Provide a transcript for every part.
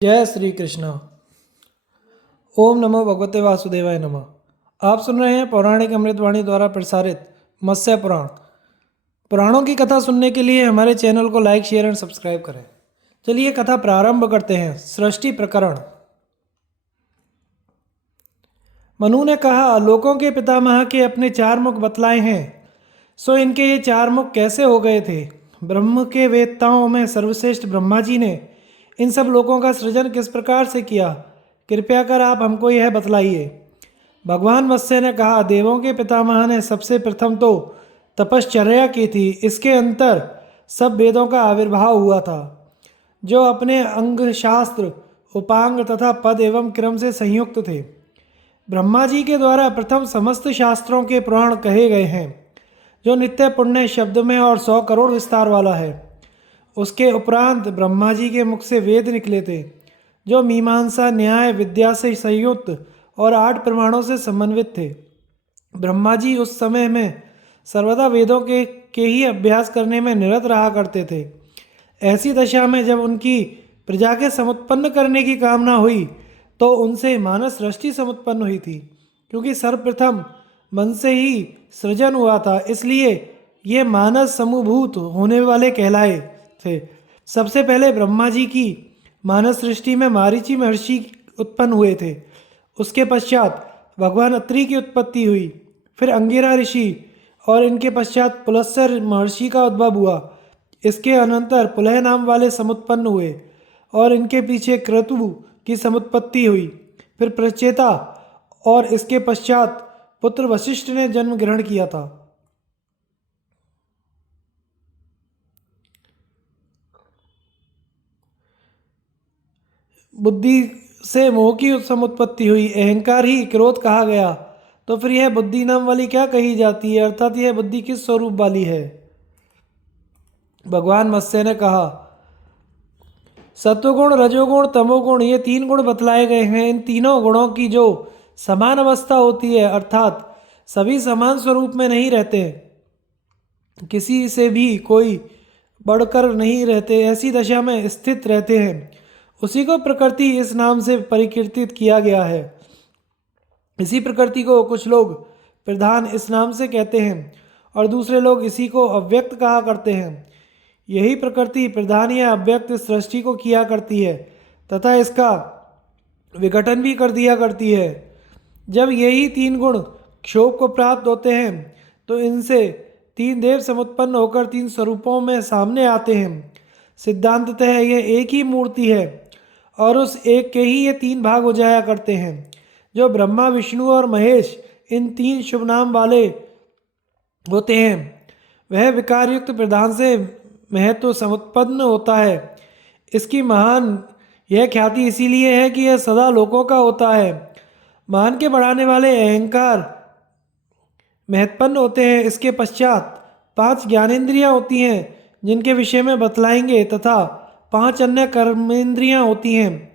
जय श्री कृष्ण। ओम नमो भगवते वासुदेवाय नमः। आप सुन रहे हैं पौराणिक अमृतवाणी द्वारा प्रसारित मत्स्य पुराण। पुराणों की कथा सुनने के लिए हमारे चैनल को लाइक शेयर एंड सब्सक्राइब करें। चलिए कथा प्रारंभ करते हैं। सृष्टि प्रकरण। मनु ने कहा, लोकों के पितामह के अपने चार मुख बतलाए हैं, सो इनके ये चार मुख कैसे हो गए थे? ब्रह्म के वेत्ताओं में सर्वश्रेष्ठ ब्रह्मा जी ने इन सब लोकों का सृजन किस प्रकार से किया? कृपया कर आप हमको यह बतलाइए। भगवान मत्स्य ने कहा, देवों के पितामह ने सबसे प्रथम तो तपश्चर्या की थी। इसके अंतर सब वेदों का आविर्भाव हुआ था, जो अपने अंग, शास्त्र, उपांग तथा पद एवं क्रम से संयुक्त थे। ब्रह्मा जी के द्वारा प्रथम समस्त शास्त्रों के पुराण कहे गए हैं, जो नित्य पुण्य शब्द में और 100 करोड़ विस्तार वाला है। उसके उपरांत ब्रह्मा जी के मुख से वेद निकले थे, जो मीमांसा, न्याय, विद्या से संयुक्त और 8 प्रमाणों से समन्वित थे। ब्रह्मा जी उस समय में सर्वदा वेदों के ही अभ्यास करने में निरत रहा करते थे। ऐसी दशा में जब उनकी प्रजा के समुत्पन्न करने की कामना हुई, तो उनसे मानस सृष्टि समुत्पन्न हुई थी। क्योंकि सर्वप्रथम मन से ही सृजन हुआ था, इसलिए ये मानस समूभूत होने वाले कहलाए थे। सबसे पहले ब्रह्मा जी की मानस सृष्टि में मारीची महर्षि उत्पन्न हुए थे। उसके पश्चात भगवान अत्रि की उत्पत्ति हुई। फिर अंगिरा ऋषि और इनके पश्चात पुलस्त्य महर्षि का उद्भव हुआ। इसके अनंतर पुलह नाम वाले समुत्पन्न हुए और इनके पीछे क्रतु की समुत्पत्ति हुई। फिर प्रचेता और इसके पश्चात पुत्र वशिष्ठ ने जन्म ग्रहण किया था। बुद्धि से मोह की समुत्पत्ति हुई। अहंकार ही क्रोध कहा गया। तो फिर यह बुद्धि नाम वाली क्या कही जाती है, अर्थात यह बुद्धि किस स्वरूप वाली है? भगवान मत्स्य ने कहा, सत्वगुण, रजोगुण, तमोगुण, ये 3 गुण बतलाए गए हैं। इन तीनों गुणों की जो समान अवस्था होती है, अर्थात सभी समान स्वरूप में नहीं रहते, किसी से भी कोई बढ़कर नहीं रहते, ऐसी दशा में स्थित रहते हैं, उसी को प्रकृति इस नाम से परिकीर्तित किया गया है। इसी प्रकृति को कुछ लोग प्रधान इस नाम से कहते हैं और दूसरे लोग इसी को अव्यक्त कहा करते हैं। यही प्रकृति प्रधान या अव्यक्त सृष्टि को किया करती है तथा इसका विघटन भी कर दिया करती है। जब यही 3 गुण क्षोभ को प्राप्त होते हैं, तो इनसे 3 देव समुत्पन्न होकर 3 स्वरूपों में सामने आते हैं। सिद्धांततः यह एक ही मूर्ति है और उस एक के ही ये 3 भाग हो जाया करते हैं। जो ब्रह्मा, विष्णु और महेश इन 3 शुभ नाम वाले होते हैं, वह विकारयुक्त प्रधान से महत्व समुत्पन्न होता है। इसकी महान यह ख्याति इसीलिए है कि यह सदा लोकों का होता है। मान के बढ़ाने वाले अहंकार महत्पन्न होते हैं। इसके पश्चात 5 ज्ञानेंद्रियां होती हैं, जिनके विषय में बतलाएंगे, तथा 5 अन्य कर्मेंद्रियां होती हैं।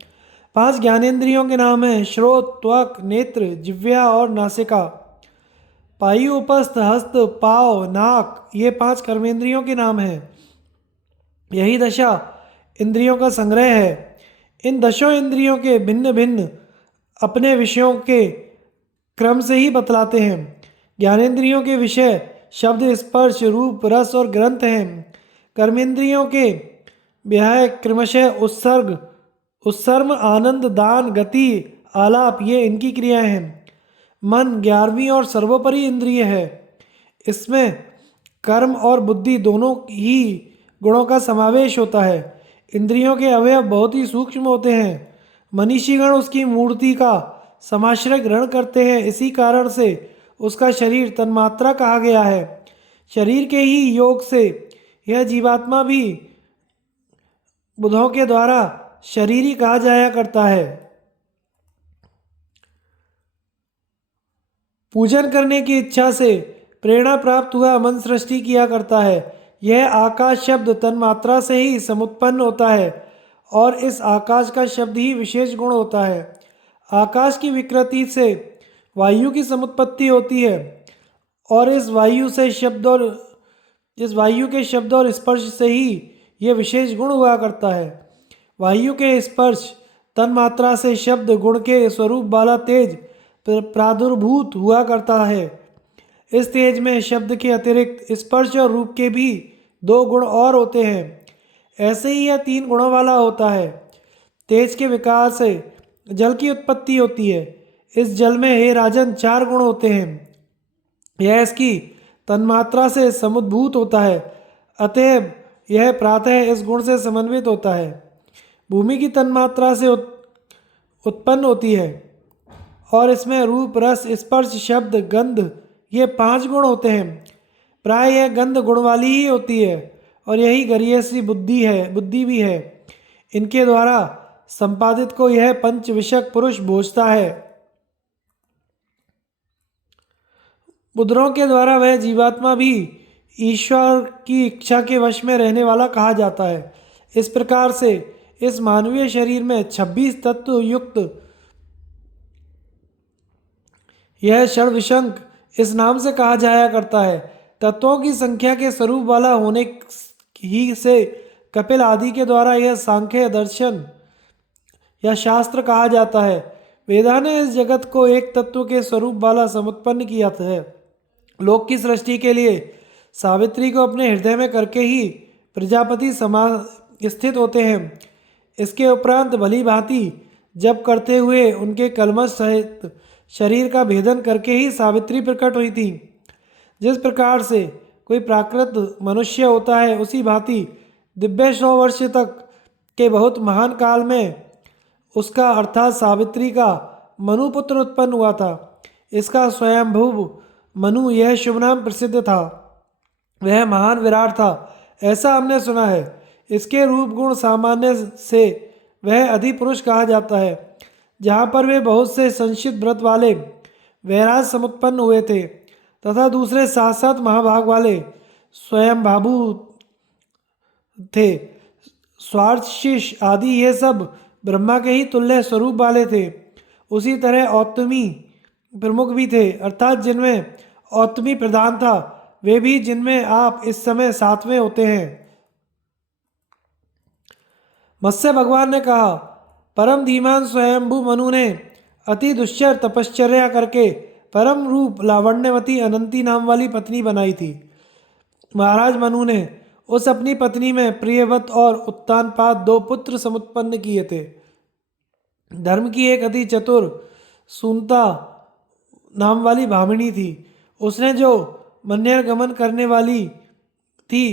5 ज्ञानेंद्रियों के नाम हैं श्रोत, त्वक, नेत्र, जिह्वा और नासिका। पायु, उपस्थ, हस्त, पाँव, नाक, ये 5 कर्मेंद्रियों के नाम हैं। यही दशा इंद्रियों का संग्रह है। इन 10 इंद्रियों के भिन्न भिन्न अपने विषयों के क्रम से ही बतलाते हैं। ज्ञानेंद्रियों के विषय शब्द, स्पर्श, रूप, रस और ग्रंथ हैं। कर्मेंद्रियों के विषय क्रमशः उत्सर्ग, उत्सर्म, आनंद, दान, गति, आलाप, ये इनकी क्रियाएं हैं। मन 11वीं और सर्वोपरि इंद्रिय है। इसमें कर्म और बुद्धि दोनों ही गुणों का समावेश होता है। इंद्रियों के अवयव बहुत ही सूक्ष्म होते हैं। मनीषीगण उसकी मूर्ति का समाश्रय ग्रहण करते हैं। इसी कारण से उसका शरीर तन्मात्रा कहा गया है। शरीर के ही योग से यह जीवात्मा भी बुधों के द्वारा शरीरी कहा जाया करता है। पूजन करने की इच्छा से प्रेरणा प्राप्त हुआ मन सृष्टि किया करता है। यह आकाश शब्द तन्मात्रा से ही समुत्पन्न होता है और इस आकाश का शब्द ही विशेष गुण होता है। आकाश की विकृति से वायु की समुत्पत्ति होती है और इस वायु के शब्द और स्पर्श से ही यह विशेष गुण हुआ करता है। वायु के स्पर्श तन्मात्रा से शब्द गुण के स्वरूप वाला तेज प्रादुर्भूत हुआ करता है। इस तेज में शब्द के अतिरिक्त स्पर्श और रूप के भी दो गुण और होते हैं। ऐसे ही यह तीन गुणों वाला होता है। तेज के विकार से जल की उत्पत्ति होती है। इस जल में हे राजन चार गुण होते हैं। यह इसकी तन्मात्रा से समुद्भूत होता है, अतएव यह प्रातः इस गुण से समन्वित होता है। भूमि की तन्मात्रा से उत्पन्न होती है और इसमें रूप, रस, स्पर्श, शब्द, गंध ये पांच गुण होते हैं। प्राय यह गंध गुण वाली ही होती है और यही गरीयसी बुद्धि भी है। इनके द्वारा संपादित को यह पंच विषक पुरुष भोजता है। मुद्राओं के द्वारा वह जीवात्मा भी ईश्वर की इच्छा के वश में रहने वाला कहा जाता है। इस प्रकार से इस मानवीय शरीर में 26 तत्व युक्त यह षड्विशंक इस नाम से कहा जाया करता है। तत्वों की संख्या के स्वरूप वाला होने ही से कपिल आदि के द्वारा यह सांख्य दर्शन या शास्त्र कहा जाता है। वेदा ने इस जगत को एक तत्व के स्वरूप वाला समुत्पन्न किया है। लोक की सृष्टि के लिए सावित्री को अपने हृदय में करके ही प्रजापति स्थित होते हैं। इसके उपरांत भली भांति जब करते हुए उनके कलमश सहित शरीर का भेदन करके ही सावित्री प्रकट हुई थी। जिस प्रकार से कोई प्राकृत मनुष्य होता है, उसी भांति दिव्य 100 वर्ष तक के बहुत महान काल में उसका अर्थात सावित्री का मनुपुत्र उत्पन्न हुआ था। इसका स्वयंभुव मनु यह शुभ नाम प्रसिद्ध था। वह महान विराट था, ऐसा हमने सुना है। इसके रूप गुण सामान्य से वह अधिपुरुष कहा जाता है। जहाँ पर वे बहुत से संचित व्रत वाले वैराज समुत्पन्न हुए थे तथा दूसरे 7 महाभाग वाले स्वयं बाबू थे। स्वार्चिष आदि ये सब ब्रह्मा के ही तुल्य स्वरूप वाले थे। उसी तरह औत्तमी प्रमुख भी थे, अर्थात जिनमें औत्तमी प्रधान था, वे भी जिनमें आप इस समय 7वें होते हैं। मत्स्य भगवान ने कहा, परम धीमान स्वयंभू मनु ने अति दुश्चर तपश्चर्या करके परम रूप लावण्यवती अनंती नाम वाली पत्नी बनाई थी। महाराज मनु ने उस अपनी पत्नी में प्रियवत और उत्तानपाद 2 पुत्र समुत्पन्न किए थे। धर्म की एक अति चतुर सुनता नाम वाली भामिनी थी। उसने जो मन्यर्गमन करने वाली थी,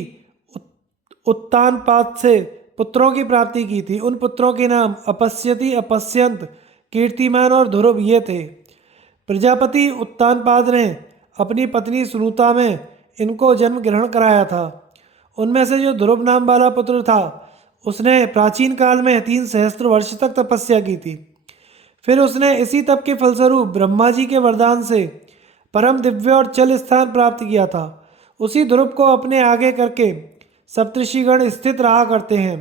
उत्तानपाद से पुत्रों की प्राप्ति की थी। उन पुत्रों के नाम अपश्यति, अपश्यंत, कीर्तिमान और ध्रुव ये थे। प्रजापति उत्तानपाद ने अपनी पत्नी सुनुता में इनको जन्म ग्रहण कराया था। उनमें से जो ध्रुव नाम वाला पुत्र था, उसने प्राचीन काल में 3 सहस्त्र वर्ष तक तपस्या की थी। फिर उसने इसी तप के फलस्वरूप ब्रह्मा जी के वरदान से परम दिव्य और चल स्थान प्राप्त किया था। उसी ध्रुव को अपने आगे करके सप्तऋषिगण स्थित रहा करते हैं।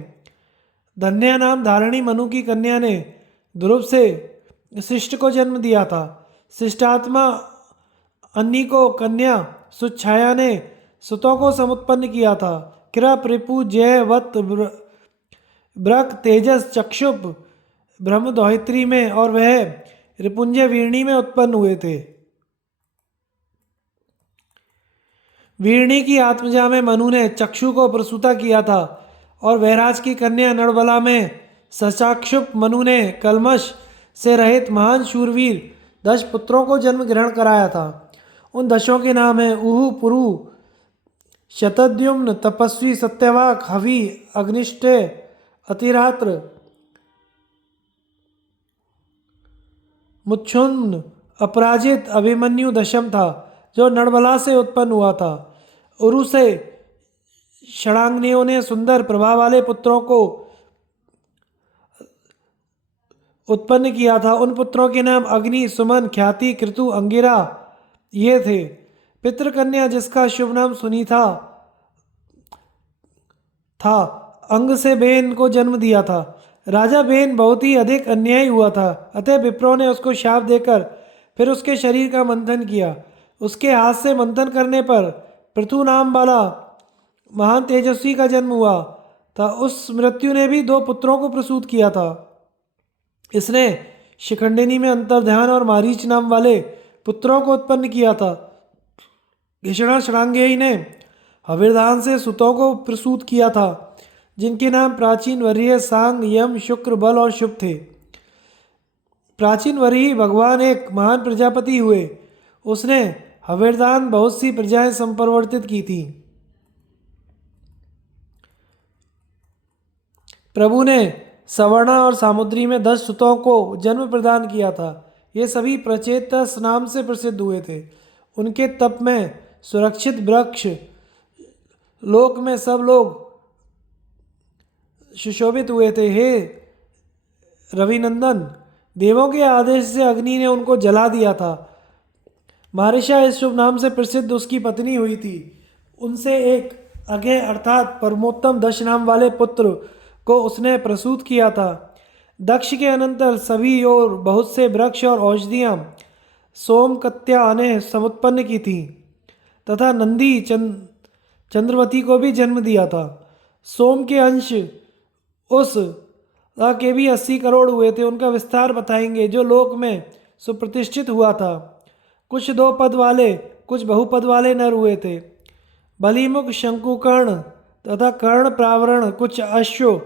धन्या नाम धारणी मनु की कन्या ने ध्रुव से शिष्ट को जन्म दिया था। शिष्टात्मा अन्नी को कन्या सुच्छाया ने सुतों को समुत्पन्न किया था। कृप, रिपु, जय, वत, ब्रक, तेजस, चक्षुप ब्रह्मदोहित्री में और वह रिपुंजय वीरणी में उत्पन्न हुए थे। वीरणी की आत्मजा में मनु ने चक्षु को प्रसूता किया था और वैराज की कन्या नड़बला में सचाक्षुप मनु ने कलमश से रहित महान शूरवीर 10 पुत्रों को जन्म ग्रहण कराया था। उन 10 के नाम हैं उहु, पुरु, शतद्युम्न, तपस्वी, सत्यवाक, हवि, अग्निष्ठे, अतिरात्र, मुच्छुन्न, अपराजित, अभिमन्यु 10 था, जो नड़बला से उत्पन्न हुआ था। उरु से षडांगनियों ने सुंदर प्रभा वाले पुत्रों को उत्पन्न किया था। उन पुत्रों के नाम अग्नि, सुमन, ख्याति, कृतु, अंगिरा ये थे। पितृकन्या जिसका शुभ नाम सुनीता था, अंग से बेन को जन्म दिया था। राजा बेन बहुत ही अधिक अन्यायी हुआ था, अतः विप्रों ने उसको शाप देकर फिर उसके शरीर का मंथन किया। उसके हाथ से मंथन करने पर पृथु नाम वाला महान तेजस्वी का जन्म हुआ था। उस मृत्यु ने भी 2 पुत्रों को प्रसूत किया था। इसने शिखंडिनी में अंतर्ध्यान और मारीच नाम वाले पुत्रों को उत्पन्न किया था। घिषणा षडांगेय ने हविर्दान से सुतों को प्रसूत किया था, जिनके नाम प्राचीन वरीय, सांग, यम, शुक्र, बल और शुभ थे। प्राचीन वरीय भगवान एक महान प्रजापति हुए। उसने हविर्दान बहुत सी प्रजाएं संप्रवर्तित की थी। प्रभु ने सवर्णा और सामुद्री में 10 सुतों को जन्म प्रदान किया था। ये सभी प्रचेतस नाम से प्रसिद्ध हुए थे। उनके तप में सुरक्षित वृक्ष लोक में सब लोग सुशोभित हुए थे। हे रविनंदन, देवों के आदेश से अग्नि ने उनको जला दिया था। मारिशा इस शुभ नाम से प्रसिद्ध उसकी पत्नी हुई थी। उनसे एक अज्ञेय अर्थात परमोत्तम दक्ष नाम वाले पुत्र को उसने प्रसूत किया था। दक्ष के अनंतर सभी और बहुत से वृक्ष और औषधियाँ सोमकत्या ने समुत्पन्न की थी तथा नंदी चंद्रवती को भी जन्म दिया था। सोम के अंश उस के भी 80 करोड़ हुए थे। उनका विस्तार बताएंगे। जो लोक में सुप्रतिष्ठित हुआ था, कुछ 2 पद वाले, कुछ बहुपद वाले नर हुए थे। बलिमुख, शंकुकर्ण तथा कर्ण प्रावरण, कुछ अश्व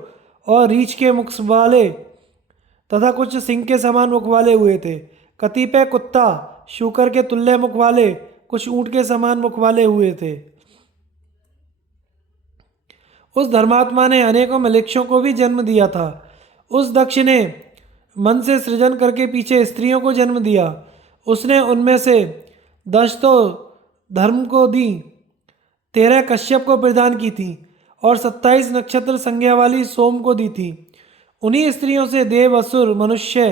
और रीछ के मुख वाले तथा कुछ सिंह के समान मुख वाले हुए थे। कतिपय कुत्ता, शूकर के तुल्य मुख वाले, कुछ ऊंट के समान मुख वाले हुए थे। उस धर्मात्मा ने अनेकों मलेच्छों को भी जन्म दिया था। उस दक्ष ने मन से सृजन करके पीछे स्त्रियों को जन्म दिया। उसने उनमें से 10 तो धर्म को दी, 13 कश्यप को प्रदान की थी और 27 नक्षत्र संज्ञा वाली सोम को दी थी। उन्हीं स्त्रियों से देव, असुर, मनुष्य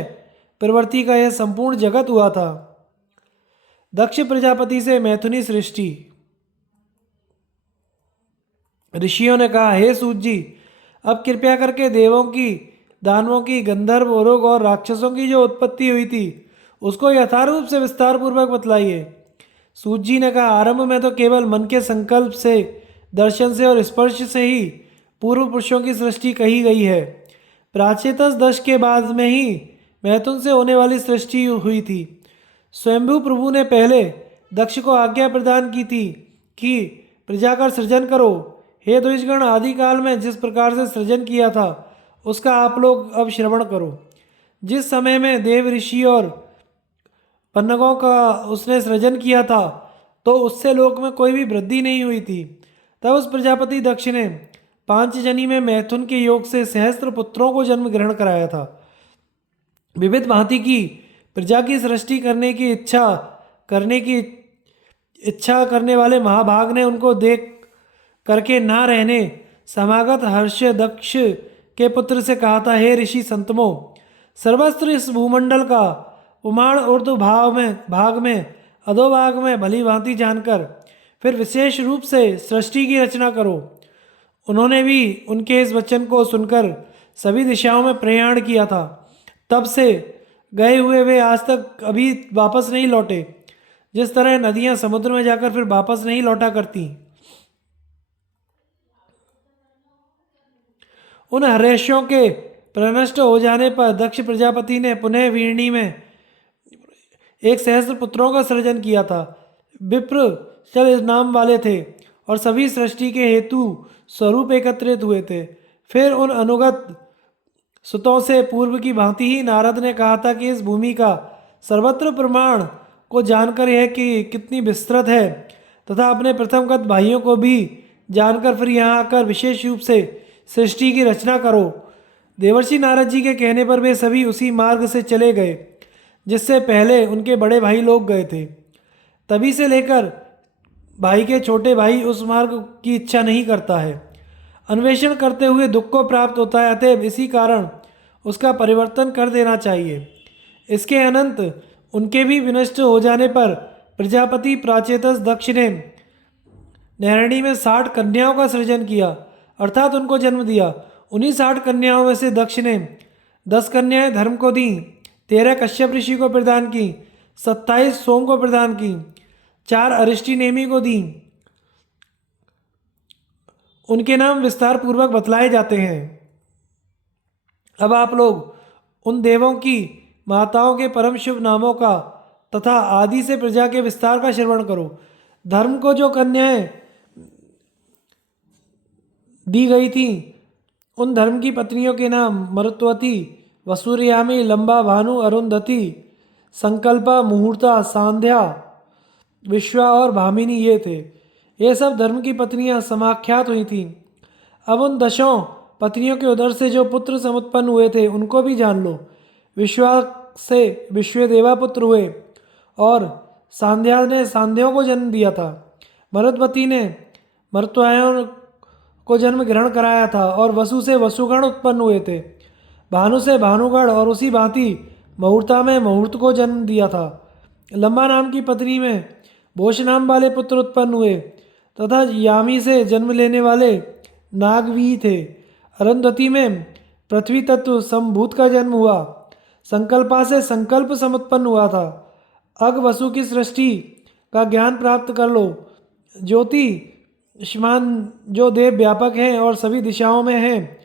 प्रवृत्ति का यह संपूर्ण जगत हुआ था। दक्ष प्रजापति से मैथुनी सृष्टि। ऋषियों ने कहा, हे सूत जी, अब कृपया करके देवों की, दानवों की, गंधर्व, ओरोग और राक्षसों की जो उत्पत्ति हुई थी उसको यथारूप से विस्तार पूर्वक बतलाइए। सूत जी ने कहा, आरंभ में तो केवल मन के संकल्प से, दर्शन से और स्पर्श से ही पूर्व पुरुषों की सृष्टि कही गई है। प्राचेतस दश के बाद में ही मैथुन से होने वाली सृष्टि हुई थी। स्वयंभू प्रभु ने पहले दक्ष को आज्ञा प्रदान की थी कि प्रजा का सृजन करो। हे द्विजगण, आदिकाल में जिस प्रकार से सृजन किया था उसका आप लोग अब श्रवण करो। जिस समय में देव, ऋषि और पन्नगों का उसने सृजन किया था तो उससे लोक में कोई भी वृद्धि नहीं हुई थी। तब उस प्रजापति दक्ष ने 5 जनी में मैथुन के योग से सहस्त्र पुत्रों को जन्म ग्रहण कराया था। विविध भांति की प्रजा की सृष्टि करने की इच्छा करने वाले महाभाग ने उनको देख करके ना रहने समागत हर्ष दक्ष के पुत्र से कहा था, हे ऋषि संतमो, सर्वस्त्र इस भूमंडल का उमाण ऊर्ध्व भाग में अधोभाग में भली भांति जानकर फिर विशेष रूप से सृष्टि की रचना करो। उन्होंने भी उनके इस वचन को सुनकर सभी दिशाओं में प्रयाण किया था। तब से गए हुए वे आज तक अभी वापस नहीं लौटे। जिस तरह नदियां समुद्र में जाकर फिर वापस नहीं लौटा करती, उन हर्षों के प्रनष्ट हो जाने पर दक्ष प्रजापति ने पुनः वीरणी में एक सहस्त्र पुत्रों का सृजन किया था। विप्र चल नाम वाले थे और सभी सृष्टि के हेतु स्वरूप एकत्रित हुए थे। फिर उन अनुगत सुतों से पूर्व की भांति ही नारद ने कहा था कि इस भूमि का सर्वत्र प्रमाण को जानकर यह कि कितनी विस्तृत है तथा अपने प्रथमगत भाइयों को भी जानकर फिर यहाँ आकर विशेष रूप से सृष्टि की रचना करो। देवर्षि नारद जी के कहने पर वे सभी उसी मार्ग से चले गए जिससे पहले उनके बड़े भाई लोग गए थे। तभी से लेकर भाई के छोटे भाई उस मार्ग की इच्छा नहीं करता है। अन्वेषण करते हुए दुख को प्राप्त होता है, अतएव इसी कारण उसका परिवर्तन कर देना चाहिए। इसके अनंत उनके भी विनष्ट हो जाने पर प्रजापति प्राचेतस दक्ष ने नैरणी में 60 कन्याओं का सृजन किया, अर्थात उनको जन्म दिया। उन्हीं 60 कन्याओं में से दक्ष ने 10 कन्याएं धर्म को दी, 13 कश्यप ऋषि को प्रदान की, 27 सोम को प्रदान की, 4 अरिष्टि नेमि को दी। उनके नाम विस्तार पूर्वक बतलाए जाते हैं। अब आप लोग उन देवों की माताओं के परम शुभ नामों का तथा आदि से प्रजा के विस्तार का श्रवण करो। धर्म को जो कन्याएं दी गई थी उन धर्म की पत्नियों के नाम मरुत्वती, वसूर्यामी, लंबा, भानु, अरुंधति, संकल्पा, मुहूर्ता, सांध्या, विश्वा और भामिनी ये थे। ये सब धर्म की पत्नियां समाख्यात हुई थीं। अब उन दशों पत्नियों के उदर से जो पुत्र समुत्पन्न हुए थे उनको भी जान लो। विश्वा से विश्वदेवा पुत्र हुए और सांध्या ने सांध्यों को जन्म दिया था। मरुद्वती ने मरुत्वायों को जन्म ग्रहण कराया था और वसु से वसुगण उत्पन्न हुए थे। भानु से भानुगण और उसी भांति मुहूर्ता में मुहूर्त को जन्म दिया था। लंबा नाम की पत्नी में भोष नाम वाले पुत्र उत्पन्न हुए तथा यामी से जन्म लेने वाले नागवी थे। अरुंधति में पृथ्वी तत्व संभूत का जन्म हुआ। संकल्पा से संकल्प समुत्पन्न हुआ था। अग वसु की सृष्टि का ज्ञान प्राप्त कर लो। ज्योति श्मान जो देव व्यापक हैं और सभी दिशाओं में हैं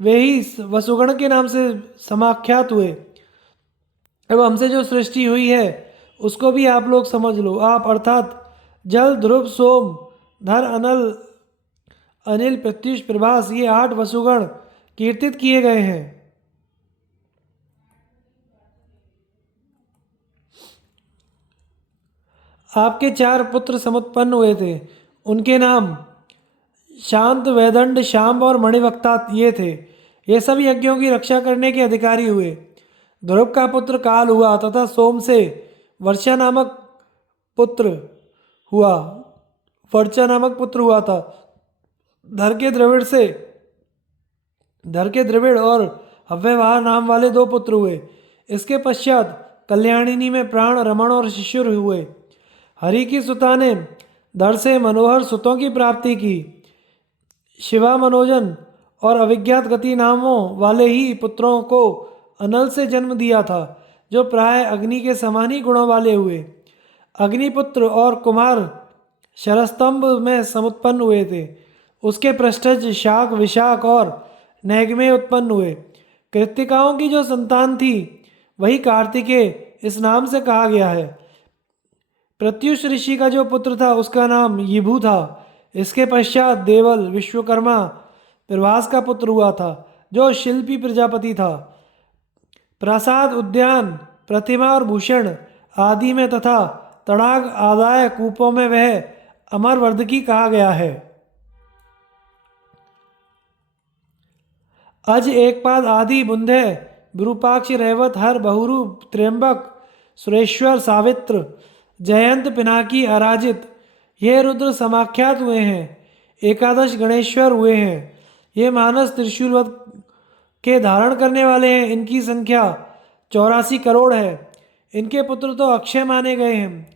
वे ही वसुगण के नाम से समाख्यात हुए। अब हमसे जो सृष्टि हुई है उसको भी आप लोग समझ लो। आप अर्थात जल, ध्रुव, सोम, धर, अनल, अनिल, प्रत्युष, प्रभास ये 8 वसुगण कीर्तित किए गए हैं। आपके 4 पुत्र समुत्पन्न हुए थे। उनके नाम शांत, वैदंड, शांब और मणिवक्ता ये थे। ये सब यज्ञों की रक्षा करने के अधिकारी हुए। ध्रुव का पुत्र काल हुआ तथा सोम से वर्षा नामक पुत्र हुआ था। धर के द्रविड़ और हव्यवाह नाम वाले 2 पुत्र हुए। इसके पश्चात कल्याणिनी में प्राण, रमण और शिशुर हुए। हरि की सुता ने धर से मनोहर सुतों की प्राप्ति की। शिवा, मनोजन और अविज्ञात गति नामों वाले ही पुत्रों को अनल से जन्म दिया था जो प्राय अग्नि के समान ही गुणों वाले हुए। अग्निपुत्र और कुमार शरस्तंभ में समुत्पन्न हुए थे। उसके पृष्ठज शाक, विशाख और नैगमे उत्पन्न हुए। कृत्तिकाओं की जो संतान थी वही कार्तिकेय इस नाम से कहा गया है। प्रत्युष ऋषि का जो पुत्र था उसका नाम यिभु था। इसके पश्चात देवल विश्वकर्मा प्रभास का पुत्र हुआ था जो शिल्पी प्रजापति था। प्रासाद, उद्यान, प्रतिमा और भूषण आदि में तथा तड़ाग आदाय कूपों में वह अमरवर्धकी कहा गया है। अज, एकपाद, आदि, बुंधे, विरूपाक्ष, रैवत, हर, बहुरू, त्र्यंबक, सुरेश्वर, सावित्र, जयंत, पिनाकी, अराजित ये रुद्र समाख्यात हुए हैं। 11 गणेश्वर हुए हैं। ये मानस त्रिशूल के धारण करने वाले हैं। इनकी संख्या 84 करोड़ है। इनके पुत्र तो अक्षय माने गए हैं।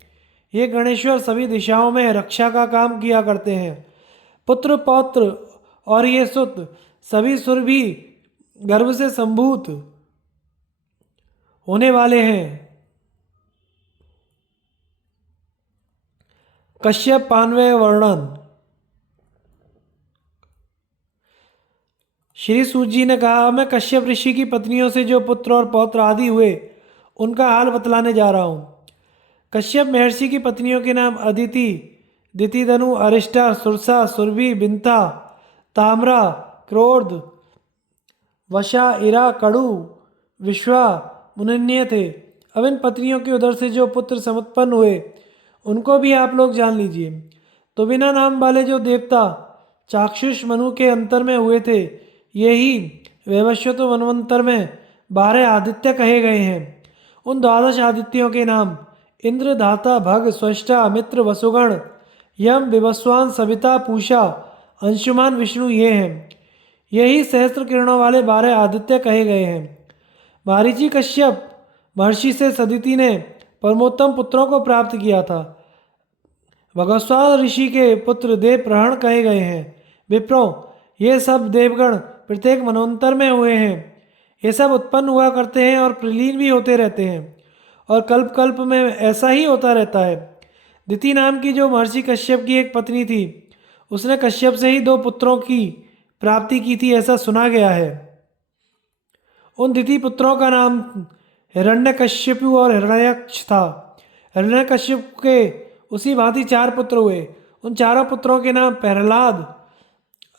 ये गणेश्वर सभी दिशाओं में रक्षा का काम किया करते हैं। पुत्र, पौत्र और ये सुत सभी सुर भी गर्भ से संभूत होने वाले हैं। कश्यप पांडव वर्णन। श्री सूत जी ने कहा, मैं कश्यप ऋषि की पत्नियों से जो पुत्र और पौत्र आदि हुए उनका हाल बतलाने जा रहा हूँ। कश्यप महर्षि की पत्नियों के नाम अदिति, दितिधनु, अरिष्टा, सुरसा, सुरभि, बिंता, ताम्रा, क्रोध, वशा, इरा, कड़ु, विश्वा, मुनिन्य थे। अब इन पत्नियों के उदर से जो पुत्र समुत्पन्न हुए उनको भी आप लोग जान लीजिए। तो बिना नाम वाले जो देवता चाक्षुष मनु के अंतर में हुए थे ये ही वैवस्वत मनवंतर में 12 आदित्य कहे गए हैं। उन 12 आदित्यों के नाम इंद्र, धाता, भग, स्वस्था, मित्र, वसुगण, यम, विवस्वान, सविता, पूषा, अंशुमान, विष्णु ये हैं। यही सहस्त्र किरणों वाले 12 आदित्य कहे गए हैं। मारीचि कश्यप महर्षि से सदिति ने परमोत्तम पुत्रों को प्राप्त किया था। भगवस्वान ऋषि के पुत्र देव प्रहण कहे गए हैं। विप्रों, ये सब देवगण प्रत्येक मनवंतर में हुए हैं। ये सब उत्पन्न हुआ करते हैं और प्रलीन भी होते रहते हैं और कल्प कल्प में ऐसा ही होता रहता है। दिति नाम की जो महर्षि कश्यप की एक पत्नी थी उसने कश्यप से ही 2 पुत्रों की प्राप्ति की थी ऐसा सुना गया है। उन तिथि पुत्रों का नाम हिरण्यकश्यपु और हिरण्यक्ष था। हिरण्यकश्यप के उसी भांति 4 पुत्र हुए। उन चारों पुत्रों के नाम प्रहलाद,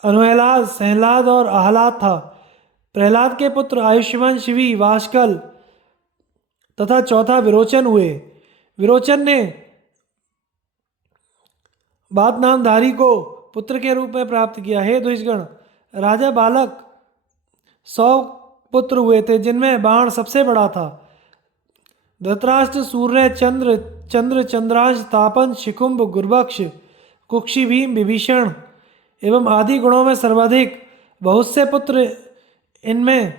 अनुहलाद, सहलाद और आहलाद था। प्रहलाद के पुत्र आयुष्मान, शिवी, वाशकल तथा चौथा विरोचन हुए। विरोचन ने बात नामधारी को पुत्र के रूप में प्राप्त किया। हे द्विजगण, राजा बालक 100 पुत्र हुए थे, जिनमें बाण सबसे बड़ा था। धृतराष्ट्र, सूर्य, चंद्र, चंद्रांश, तापन, शिकुंभ, गुरबक्ष, कुक्षी, भीम, विभीषण एवं आदि गुणों में सर्वाधिक बहुत से पुत्र इनमें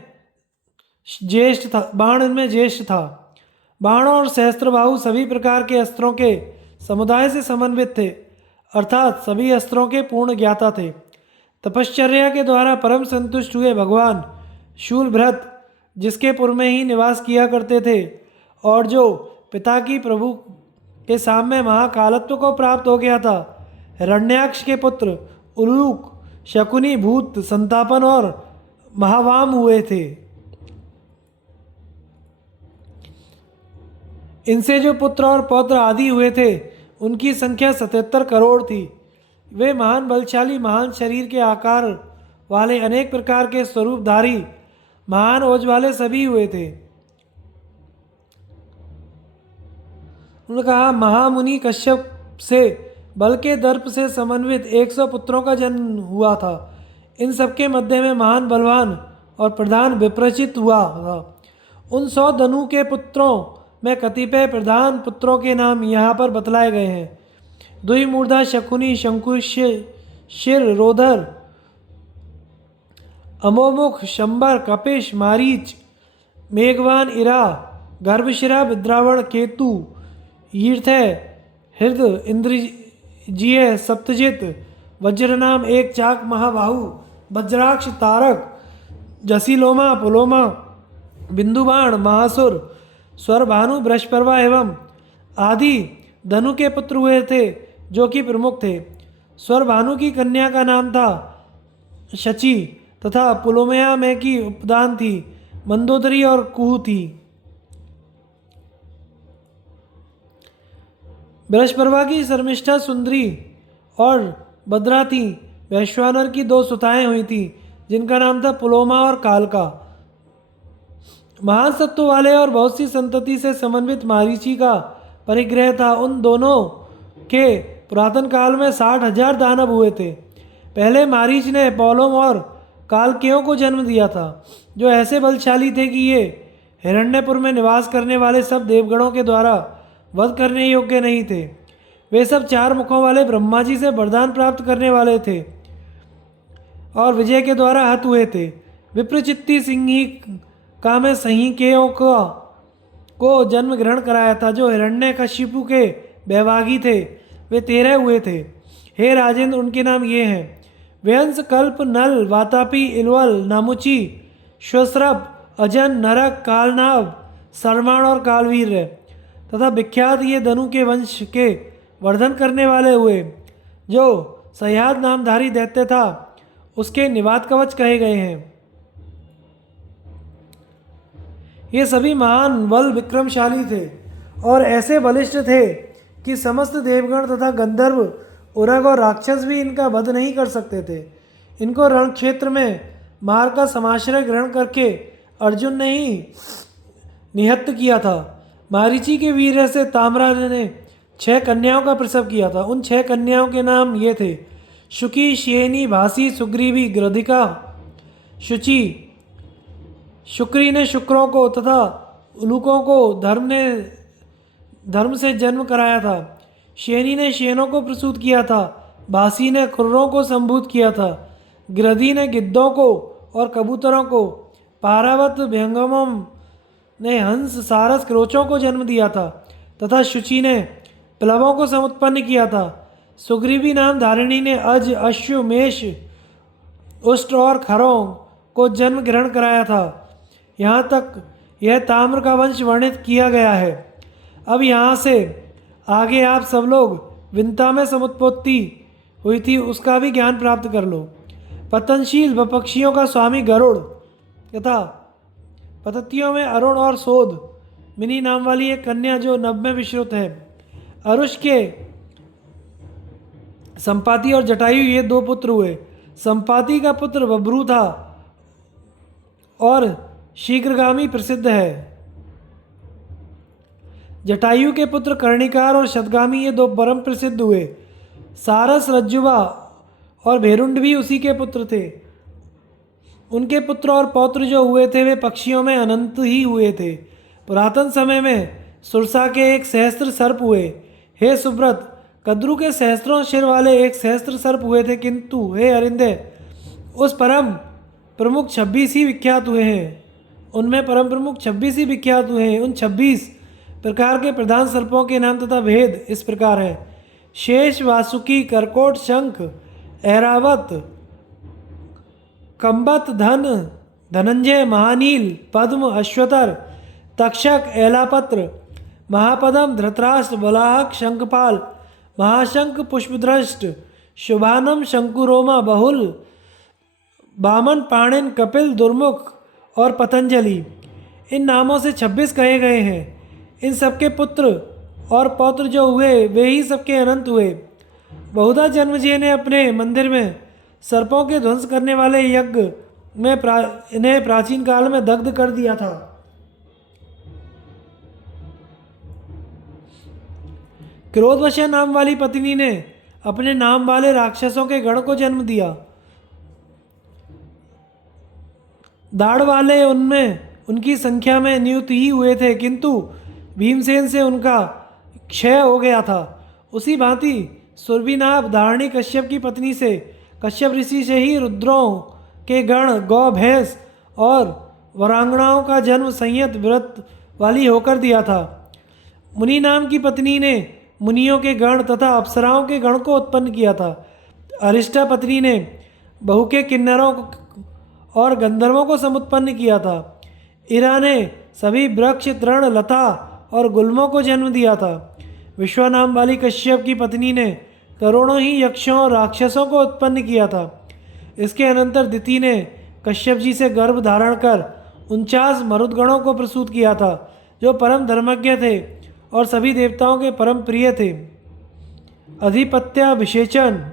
ज्येष्ठ था। बाण इनमें ज्येष्ठ था। बाण और सहस्त्रबाहु सभी प्रकार के अस्त्रों के समुदाय से समन्वित थे, अर्थात सभी अस्त्रों के पूर्ण ज्ञाता थे। तपश्चर्या के द्वारा परम संतुष्ट हुए भगवान शूलभ्रत, जिसके पुर में ही निवास किया करते थे और जो पिता की प्रभु के सामने महाकालत्व को प्राप्त हो गया था, हिरण्याक्ष के पुत्र उलूक, शकुनी, भूत, संतापन और महावाम हुए थे। इनसे जो पुत्र और पौत्र आदि हुए थे, उनकी संख्या 77 करोड़ थी। वे महान बलशाली, महान शरीर के आकार वाले, अनेक प्रकार के स्वरूपधारी, महान ओज वाले सभी हुए थे। उन्होंने कहा, महामुनि कश्यप से बल के दर्प से समन्वित 100 पुत्रों का जन्म हुआ था। इन सबके मध्य में महान बलवान और प्रधान विप्रचित हुआ था। उन 100 धनु के पुत्रों में कतिपय प्रधान पुत्रों के नाम यहाँ पर बतलाए गए हैं। द्विमूर्धा, शकुनी, शंकुश, शिर, रोधर, अमोमुख, शंबर, कपिश, मारीच, मेघवान, इरा, गर्भशिरा, विद्रावण, केतु, ईर्थय, हृद, इंद्रजीय, सप्तजित, वज्रनाम, एक चाक, महाबाहु, वज्राक्ष, तारक, जसीलोमा, पुलोमा, बिंदुबाण, महासुर, स्वरभानु, बृहस्पर्वा एवं आदि धनु के पुत्र हुए थे, जो कि प्रमुख थे। स्वरभानु की कन्या का नाम था शची तथा पुलोमया में की उपदान थी मंदोदरी और कुहू थी। बृहस्पर्वा की शर्मिष्ठा सुंदरी और भद्रा थी। वैश्वानर की 2 सुताएं हुई थी, जिनका नाम था पुलोमा और कालका। महान सत्व वाले और बहुत सी संतति से समन्वित मारीची का परिग्रह था। उन दोनों के पुरातन काल में 60,000 दानव हुए थे। पहले मारीच ने पौलोम और कालकेयों को जन्म दिया था, जो ऐसे बलशाली थे कि ये हिरण्यपुर में निवास करने वाले सब देवगणों के द्वारा वध करने योग्य नहीं थे। वे सब 4 मुखों वाले ब्रह्मा जी से वरदान प्राप्त करने वाले थे और विजय के द्वारा हत हुए थे। विप्रचित्ती सिंही का में सहीकेयों को जन्म ग्रहण कराया था, जो हिरण्यकशिपु के वैवागी थे। वे 13 हुए थे। हे राजेंद्र, उनके नाम ये हैं: व्यंस, कल्प, नल, वातापी, इलवल, नामुची, श्वश्रप, अजन, नरक, कालनाभ, सरमाण और कालवीर तथा विख्यात ये धनु के वंश के वर्धन करने वाले हुए। जो सह्याद नामधारी दैत्य था, उसके निवात कवच कहे गए हैं। ये सभी महान बल विक्रमशाली थे और ऐसे बलिष्ठ थे कि समस्त देवगण तथा गंधर्व, उरग और राक्षस भी इनका वध नहीं कर सकते थे। इनको रण क्षेत्र में मार का समाश्रय ग्रहण करके अर्जुन ने ही निहत्त किया था। मारीची के वीर्य से ताम्रा ने 6 कन्याओं का प्रसव किया था। उन 6 कन्याओं के नाम ये थे: शुकी, शेनी, भासी, सुग्रीवी, ग्रधिका, शुचि। शुक्री ने शुक्रों को तथा उलूकों को धर्म से जन्म कराया था। शेनी ने शेनों को प्रसूत किया था। भासी ने खुर्रों को संभूत किया था। ग्रधी ने गिद्धों को और कबूतरों को। पारावत भ्यंगमम ने हंस, सारस, क्रोचों को जन्म दिया था तथा शुचि ने प्लवों को समुत्पन्न किया था। सुग्रीवी नाम धारिणी ने अज, अश्व, मेष, उष्ट्र और खरों को जन्म ग्रहण कराया था। यहाँ तक यह ताम्र का वंश वर्णित किया गया है। अब यहाँ से आगे आप सब लोग विंता में समुत्पत्ति हुई थी, उसका भी ज्ञान प्राप्त कर लो। पतनशील पक्षियों का स्वामी गरुड़ तथा पद्धतियों में अरुण और शोध मिनी नाम वाली एक कन्या जो नभ में विश्रुत है। अरुष के संपाति और जटायु ये दो पुत्र हुए। संपाति का पुत्र बभ्रू था और शीघ्रगामी प्रसिद्ध है। जटायु के पुत्र कर्णिकार और शतगामी ये दो परम प्रसिद्ध हुए। सारस, रज्जुवा और भेरुंड भी उसी के पुत्र थे। उनके पुत्र और पौत्र जो हुए थे वे पक्षियों में अनंत ही हुए थे। पुरातन समय में सुरसा के एक सहस्त्र सर्प हुए। हे सुब्रत, कद्रु के सहस्त्रों सिर वाले एक सहस्त्र सर्प हुए थे, किंतु हे अरिंदे उस परम प्रमुख 26 ही विख्यात हुए हैं। उनमें परम प्रमुख 26 ही विख्यात हुए हैं। उन 26 प्रकार के प्रधान सर्पों के नाम तथा भेद इस प्रकार है। शेष, वासुकी, करकोट, शंख, ऐरावत, कंबत, धनंजय, महानील, पद्म, अश्वतर, तक्षक, एलापत्र, महापदम, धृतराष्ट्र, बलाहक, शंखपाल, महाशंख, पुष्पदृष्ट, शुभानम, शंकुरोमा, बहुल, बामन, पाणिन, कपिल, दुर्मुख और पतंजलि, इन नामों से 26 कहे गए हैं। इन सबके पुत्र और पौत्र जो हुए वे ही सबके अनंत हुए। बहुधा जन्मजय ने अपने मंदिर में सर्पों के ध्वंस करने वाले यज्ञ में इन्हें प्राचीन काल में दग्ध कर दिया था। क्रोधवशा नाम वाली पत्नी ने अपने नाम वाले राक्षसों के गण को जन्म दिया। दाढ़ वाले उनमें उनकी संख्या में नियुक्त ही हुए थे, किंतु भीमसेन से उनका क्षय हो गया था। उसी भांति सुरभिनाभ धारणी कश्यप की पत्नी से, कश्यप ऋषि से ही रुद्रों के गण, गौ, भैंस और वरांगनाओं का जन्म संयत व्रत वाली होकर दिया था। मुनि नाम की पत्नी ने मुनियों के गण तथा अप्सराओं के गण को उत्पन्न किया था। अरिष्टा पत्नी ने बहु के किन्नरों और गंधर्वों को समुत्पन्न किया था। इरा ने सभी वृक्ष, तृण, लता और गुल्मों को जन्म दिया था। विश्वा नाम वाली कश्यप की पत्नी ने करोड़ों ही यक्षों और राक्षसों को उत्पन्न किया था। इसके अनंतर दिति ने कश्यप जी से गर्भ धारण कर 49 मरुदगणों को प्रसूत किया था, जो परम धर्मज्ञ थे और सभी देवताओं के परम प्रिय थे। अधिपत्याभिषेचन।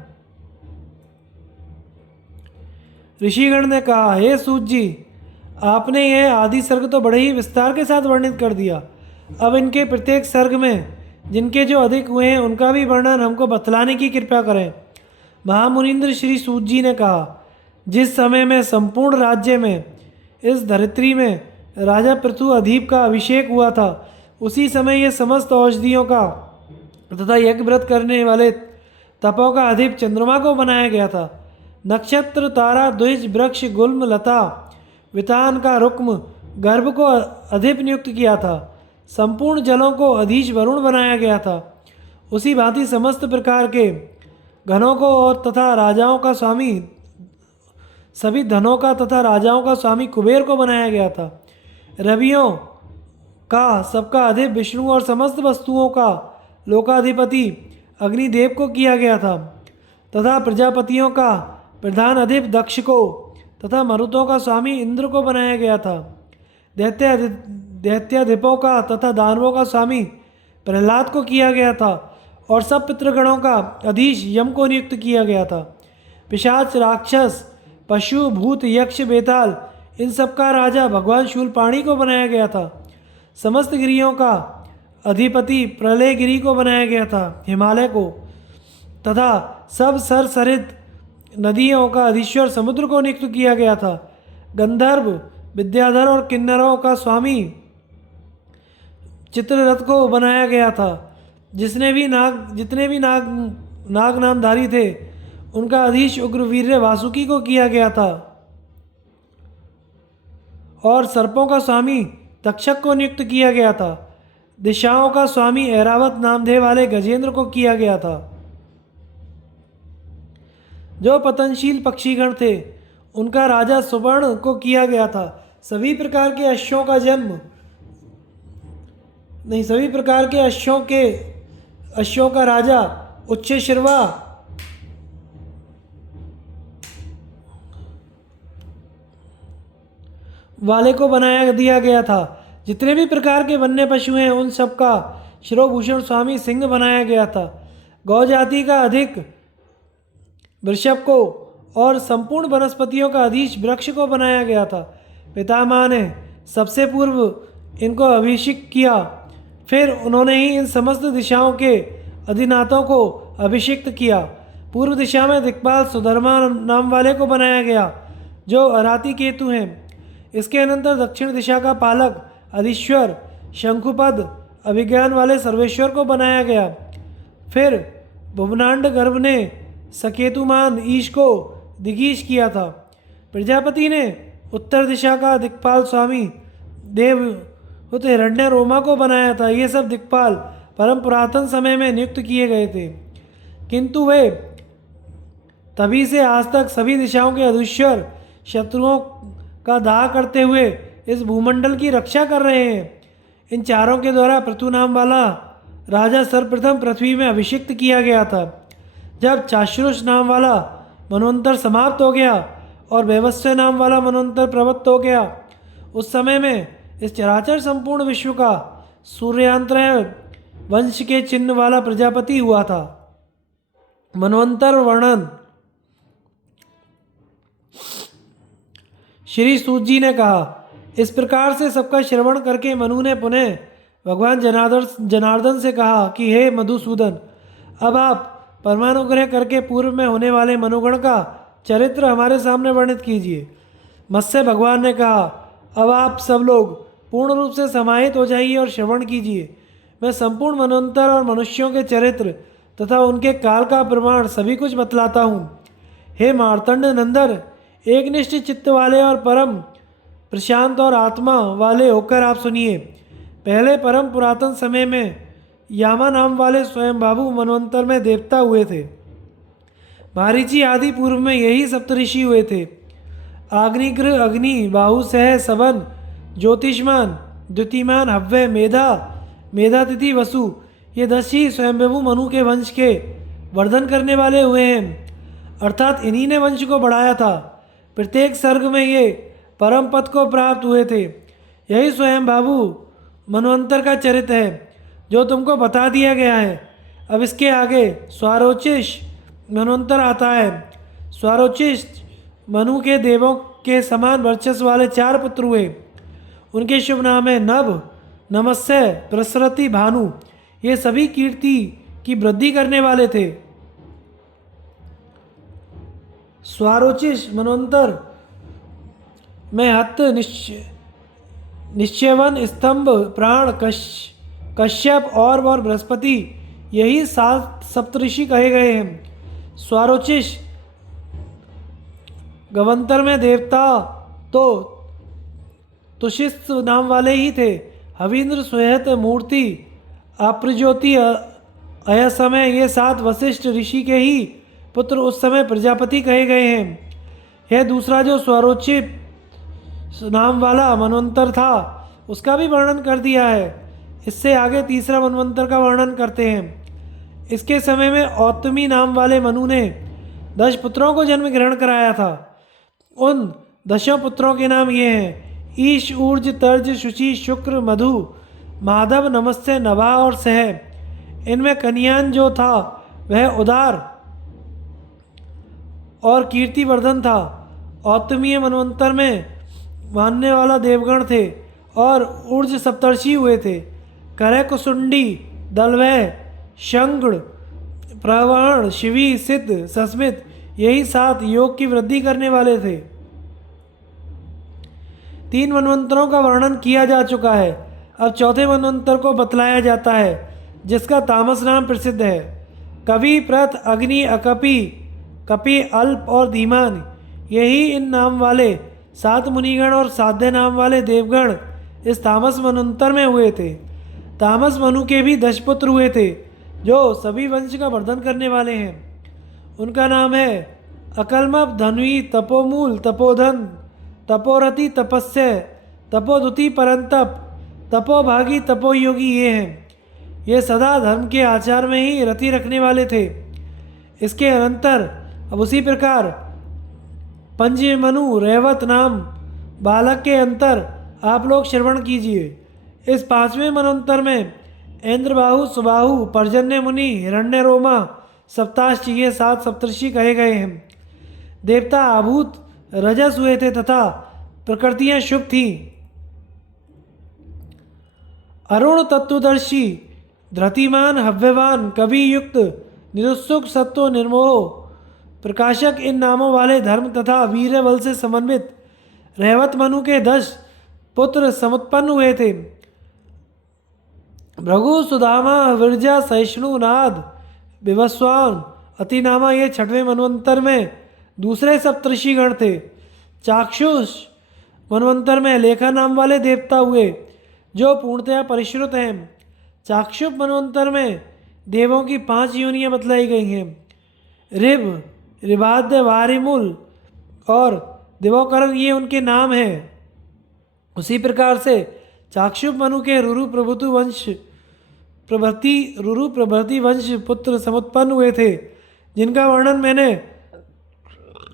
ऋषिगण ने कहा, हे सूत जी, आपने यह आदि सर्ग तो बड़े ही विस्तार के साथ वर्णित कर दिया। अब इनके प्रत्येक सर्ग में जिनके जो अधिक हुए हैं उनका भी वर्णन हमको बतलाने की कृपा करें। महामुनीन्द्र श्री सूत जी ने कहा, जिस समय में संपूर्ण राज्य में इस धरित्री में राजा पृथु अधीप का अभिषेक हुआ था, उसी समय ये समस्त औषधियों का तथा यज्ञ व्रत करने वाले तपों का अधिप चंद्रमा को बनाया गया था। नक्षत्र, तारा, द्विज, वृक्ष, गुल्म, लता, वितान का रुक्म, गर्भ को अधिप नियुक्त किया था। संपूर्ण जलों को अधीश वरुण बनाया गया था। उसी भांति समस्त प्रकार के घनों को और तथा राजाओं का स्वामी, सभी धनों का तथा राजाओं का स्वामी कुबेर को बनाया गया था। रवियों का सबका अधिप विष्णु और समस्त वस्तुओं का लोकाधिपति अग्निदेव को किया गया था तथा प्रजापतियों का प्रधान अधिप दक्ष को तथा मरुतों का स्वामी इंद्र को बनाया गया था। दैत्याधिपों का तथा दानवों का स्वामी प्रहलाद को किया गया था और सब पितृगणों का अधीश यम को नियुक्त किया गया था। पिशाच, राक्षस, पशु, भूत, यक्ष, बेताल, इन सब का राजा भगवान शूलपाणी को बनाया गया था। समस्त गिरियों का अधिपति प्रलय गिरी को बनाया गया था, हिमालय को, तथा सब सरसरित नदियों का अधीश्वर समुद्र को नियुक्त किया गया था। गंधर्व, विद्याधर और किन्नरों का स्वामी चित्ररथ को बनाया गया था। जितने भी नाग नामधारी थे उनका अधीश उग्रवीर्य वासुकी को किया गया था और सर्पों का स्वामी तक्षक को नियुक्त किया गया था। दिशाओं का स्वामी ऐरावत नामधेय वाले गजेंद्र को किया गया था। जो पतनशील पक्षीगण थे उनका राजा सुवर्ण को किया गया था। सभी प्रकार के अश्वों का राजा उच्चश्रवा वाले को बनाया दिया गया था। जितने भी प्रकार के वन्य पशु हैं उन सब का शिरोभूषण स्वामी सिंह बनाया गया था। गौ जाति का अधिक वृषभ को और संपूर्ण वनस्पतियों का अधीश वृक्ष को बनाया गया था। पितामह ने सबसे पूर्व इनको अभिषेक किया, फिर उन्होंने ही इन समस्त दिशाओं के अधिनाथों को अभिषिक्त किया। पूर्व दिशा में दिक्पाल सुधर्मा नाम वाले को बनाया गया जो अराती केतु हैं। इसके अनंतर दक्षिण दिशा का पालक अधीश्वर शंकुपद अभिज्ञान वाले सर्वेश्वर को बनाया गया। फिर भुवनांड गर्भ ने सकेतुमान ईश को दिगीश किया था। प्रजापति ने उत्तर दिशा का दिक्पाल स्वामी देव हिरण्य रोमा को बनाया था। ये सब दिक्पाल परम पुरातन समय में नियुक्त किए गए थे, किंतु वे तभी से आज तक सभी दिशाओं के अधीश्वर शत्रुओं का दाह करते हुए इस भूमंडल की रक्षा कर रहे हैं। इन चारों के द्वारा पृथु नाम वाला राजा सर्वप्रथम पृथ्वी में अभिषिक्त किया गया था। जब चाश्रुष नाम वाला मनवंतर समाप्त हो गया और वैवस्वत नाम वाला मनवंतर प्रवृत्त हो गया, उस समय में इस चराचर संपूर्ण विश्व का सूर्यांत्रय वंश के चिन्ह वाला प्रजापति हुआ था। मनवंतर वर्णन। श्री सूत जी ने कहा, इस प्रकार से सबका श्रवण करके मनु ने पुनः भगवान जनार्दन से कहा कि हे मधुसूदन, अब आप परमानुग्रह करके पूर्व में होने वाले मनुगण का चरित्र हमारे सामने वर्णित कीजिए। मत्स्य भगवान ने कहा, अब आप सब लोग पूर्ण रूप से समाहित हो जाइए और श्रवण कीजिए। मैं संपूर्ण मनवंतर और मनुष्यों के चरित्र तथा उनके काल का प्रमाण सभी कुछ बतलाता हूँ। हे मार्तंड नंदन, एक निश्चित चित्त वाले और परम प्रशांत और आत्मा वाले होकर आप सुनिए। पहले परम पुरातन समय में यामा नाम वाले स्वयं बाबू मनवंतर में देवता हुए थे। मारीची आदि पूर्व में यही सप्तऋषि हुए थे। आग्निग्रह अग्नि, बाहु सह सबन, ज्योतिष्मान, द्युतिमान, हव्य, मेधा, मेधातिथि, वसु, ये 10 ही स्वयंभू मनु के वंश के वर्धन करने वाले हुए हैं। अर्थात इन्हीं ने वंश को बढ़ाया था। प्रत्येक सर्ग में ये परम पद को प्राप्त हुए थे। यही स्वयं बाबू मनवंतर का चरित्र है जो तुमको बता दिया गया है। अब इसके आगे स्वारोचिष मनवंतर आता है। स्वारोचिष मनु के देवों के समान वर्चस्व वाले 4 पुत्र हुए। उनके शुभ नाम है नभ, नमस्य, प्रसरति, भानु। ये सभी कीर्ति की वृद्धि करने वाले थे। स्वारोचिष मनवंतर में हत, निश्चयवन, स्तंभ, प्राण, कश्यप और बृहस्पति, यही 7 सप्तऋषि कहे गए हैं। स्वारोचिष गवंतर में देवता तो तुषित नाम वाले ही थे। हवीन्द्र, सुहत, मूर्ति, अप्रज्योति, अयसमय, ये 7 वशिष्ठ ऋषि के ही पुत्र उस समय प्रजापति कहे गए हैं। यह दूसरा जो स्वारोचित नाम वाला मनवंतर था उसका भी वर्णन कर दिया है। इससे आगे तीसरा मनवंतर का वर्णन करते हैं। इसके समय में औतमी नाम वाले मनु ने 10 पुत्रों को जन्म ग्रहण कराया था। उन 10 पुत्रों के नाम ये हैं: ईश, ऊर्ज, तर्ज, शुचि, शुक्र, मधु, माधव, नमस्य, नभा और सह। इनमें कन्यान जो था वह उदार और कीर्तिवर्धन था। औतमीय मनवंतर में मानने वाला देवगण थे और ऊर्ज सप्तर्षि हुए थे। करकुसुंडी, दलवय, शंगड़, प्रवण, शिवी, सिद्ध, सस्मित, यही 7 योग की वृद्धि करने वाले थे। 3 मनवंतरों का वर्णन किया जा चुका है। अब चौथे मनवंतर को बतलाया जाता है जिसका तामस नाम प्रसिद्ध है। कवि, प्रथ, अग्नि, अकपि, कपि, अल्प और धीमान, यही इन नाम वाले 7 मुनिगण और साध्य नाम वाले देवगण इस तामस मनवंतर में हुए थे। तामस मनु के भी 10 पुत्र हुए थे जो सभी वंश का वर्धन करने वाले हैं। उनका नाम है अकलमप, धन्वी, तपोमूल, तपोधन, तपोरति, तपस्य, तपोधुति, परंतप, तपोभागी, तपोयोगी, ये हैं। ये सदा धर्म के आचार में ही रति रखने वाले थे। इसके अनंतर अब उसी प्रकार पंचमनु, रेवत नाम बालक के अंतर आप लोग श्रवण कीजिए। इस 5वें मनवंतर में इंद्रबाहु, सुबाहु, पर्जन्य मुनि, हिरण्य रोमा, सप्ताश्च ये 7 सप्तर्षि कहे गए हैं। देवता आभूत रजस हुए थे तथा प्रकृतियां शुभ थीं। अरुण तत्वदर्शी, धृतिमान, हव्यवान, कवि युक्त, निरुत्सुक, सत्व, निर्मोह, प्रकाशक इन नामों वाले धर्म तथा वीर बल से समन्वित रहवत मनु के 10 पुत्र समुत्पन्न हुए थे। भृगु, सुदामा, विरजा, सहिष्णु, नाद, विवस्वान, अतिनामा ये 6वें मनवंतर में दूसरे सप्तर्षिगण थे। चाक्षुष मनवंतर में लेखा नाम वाले देवता हुए जो पूर्णतया परिश्रुत हैं। चाक्षुष मनवंतर में देवों की 5 योनियां बतलाई गई हैं। ऋभ, ऋभाद्य, वारिमूल और दिवोकरण ये उनके नाम हैं। उसी प्रकार से चाक्षुष मनु के रुरु प्रभृति वंश पुत्र समुत्पन्न हुए थे, जिनका वर्णन मैंने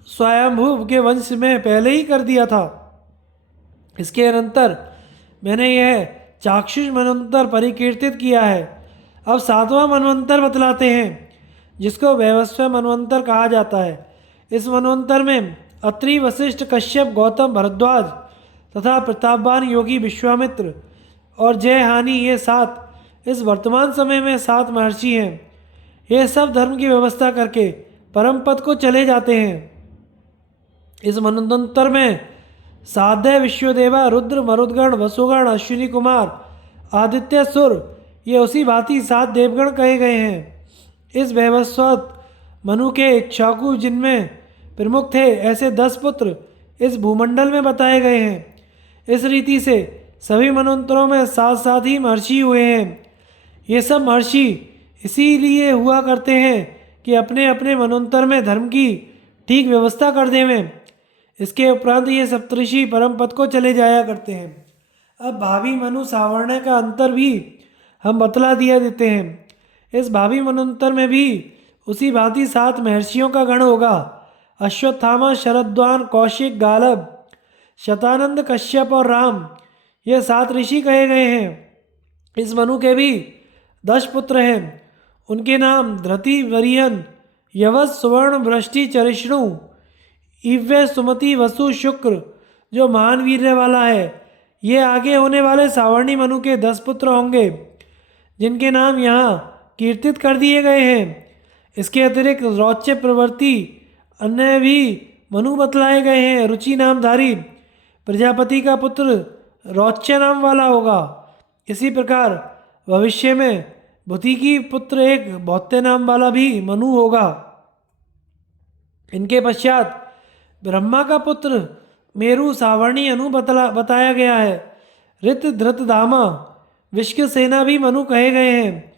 स्वयंभुव के वंश में पहले ही कर दिया था। इसके अनंतर मैंने यह चाक्षुष मनवंतर परिकीर्तित किया है। अब 7वां मनवंतर बतलाते हैं, जिसको वैवस्वत मनवंतर कहा जाता है। इस मनवंतर में अत्रि, वशिष्ठ, कश्यप, गौतम, भरद्वाज तथा प्रतापवान योगी विश्वामित्र और जय हानि ये 7 इस वर्तमान समय में 7 महर्षि हैं। ये सब धर्म की व्यवस्था करके परम पद को चले जाते हैं। इस मनवंतर में साध्य, विश्वदेवा, रुद्र, मरुदगण, वसुगण, अश्विनी कुमार, आदित्य, सुर ये उसी भांति 7 देवगण कहे गए हैं। इस वैवस्वत मनु के इक्ष्वाकु जिनमें प्रमुख थे, ऐसे 10 पुत्र इस भूमंडल में बताए गए हैं। इस रीति से सभी मनवंतरों में 7 ही महर्षि हुए हैं। ये सब महर्षि इसीलिए हुआ करते हैं कि अपने अपने मनवंतर में धर्म की ठीक व्यवस्था कर देवें। इसके उपरांत ये सप्तऋषि परम पद को चले जाया करते हैं। अब भावी मनु सावर्ण का अंतर भी हम बतला दिया देते हैं। इस भावी मनवंतर में भी उसी भांति 7 महर्षियों का गण होगा। अश्वत्थामा, शरद्वान, कौशिक, गालब, शतानंद, कश्यप और राम ये 7 ऋषि कहे गए हैं। इस मनु के भी 10 पुत्र हैं। उनके नाम धृति, वरियन, यवस, सुवर्ण, वृष्टि, चरिष्णु, इव्य, सुमति, वसु, शुक्र जो महान वीर्य वाला है। ये आगे होने वाले सावर्णी मनु के 10 पुत्र होंगे, जिनके नाम यहाँ कीर्तित कर दिए गए हैं। इसके अतिरिक्त रौच्य प्रवृत्ति अन्य भी मनु बतलाए गए हैं। रुचि नामधारी प्रजापति का पुत्र रौच्य नाम वाला होगा। इसी प्रकार भविष्य में भूति की पुत्र एक भौत्य नाम वाला भी मनु होगा। इनके पश्चात ब्रह्मा का पुत्र मेरु सावर्णी अनु बताया गया है। ऋत, धृत, धामा, विश्व सेना भी मनु कहे गए हैं,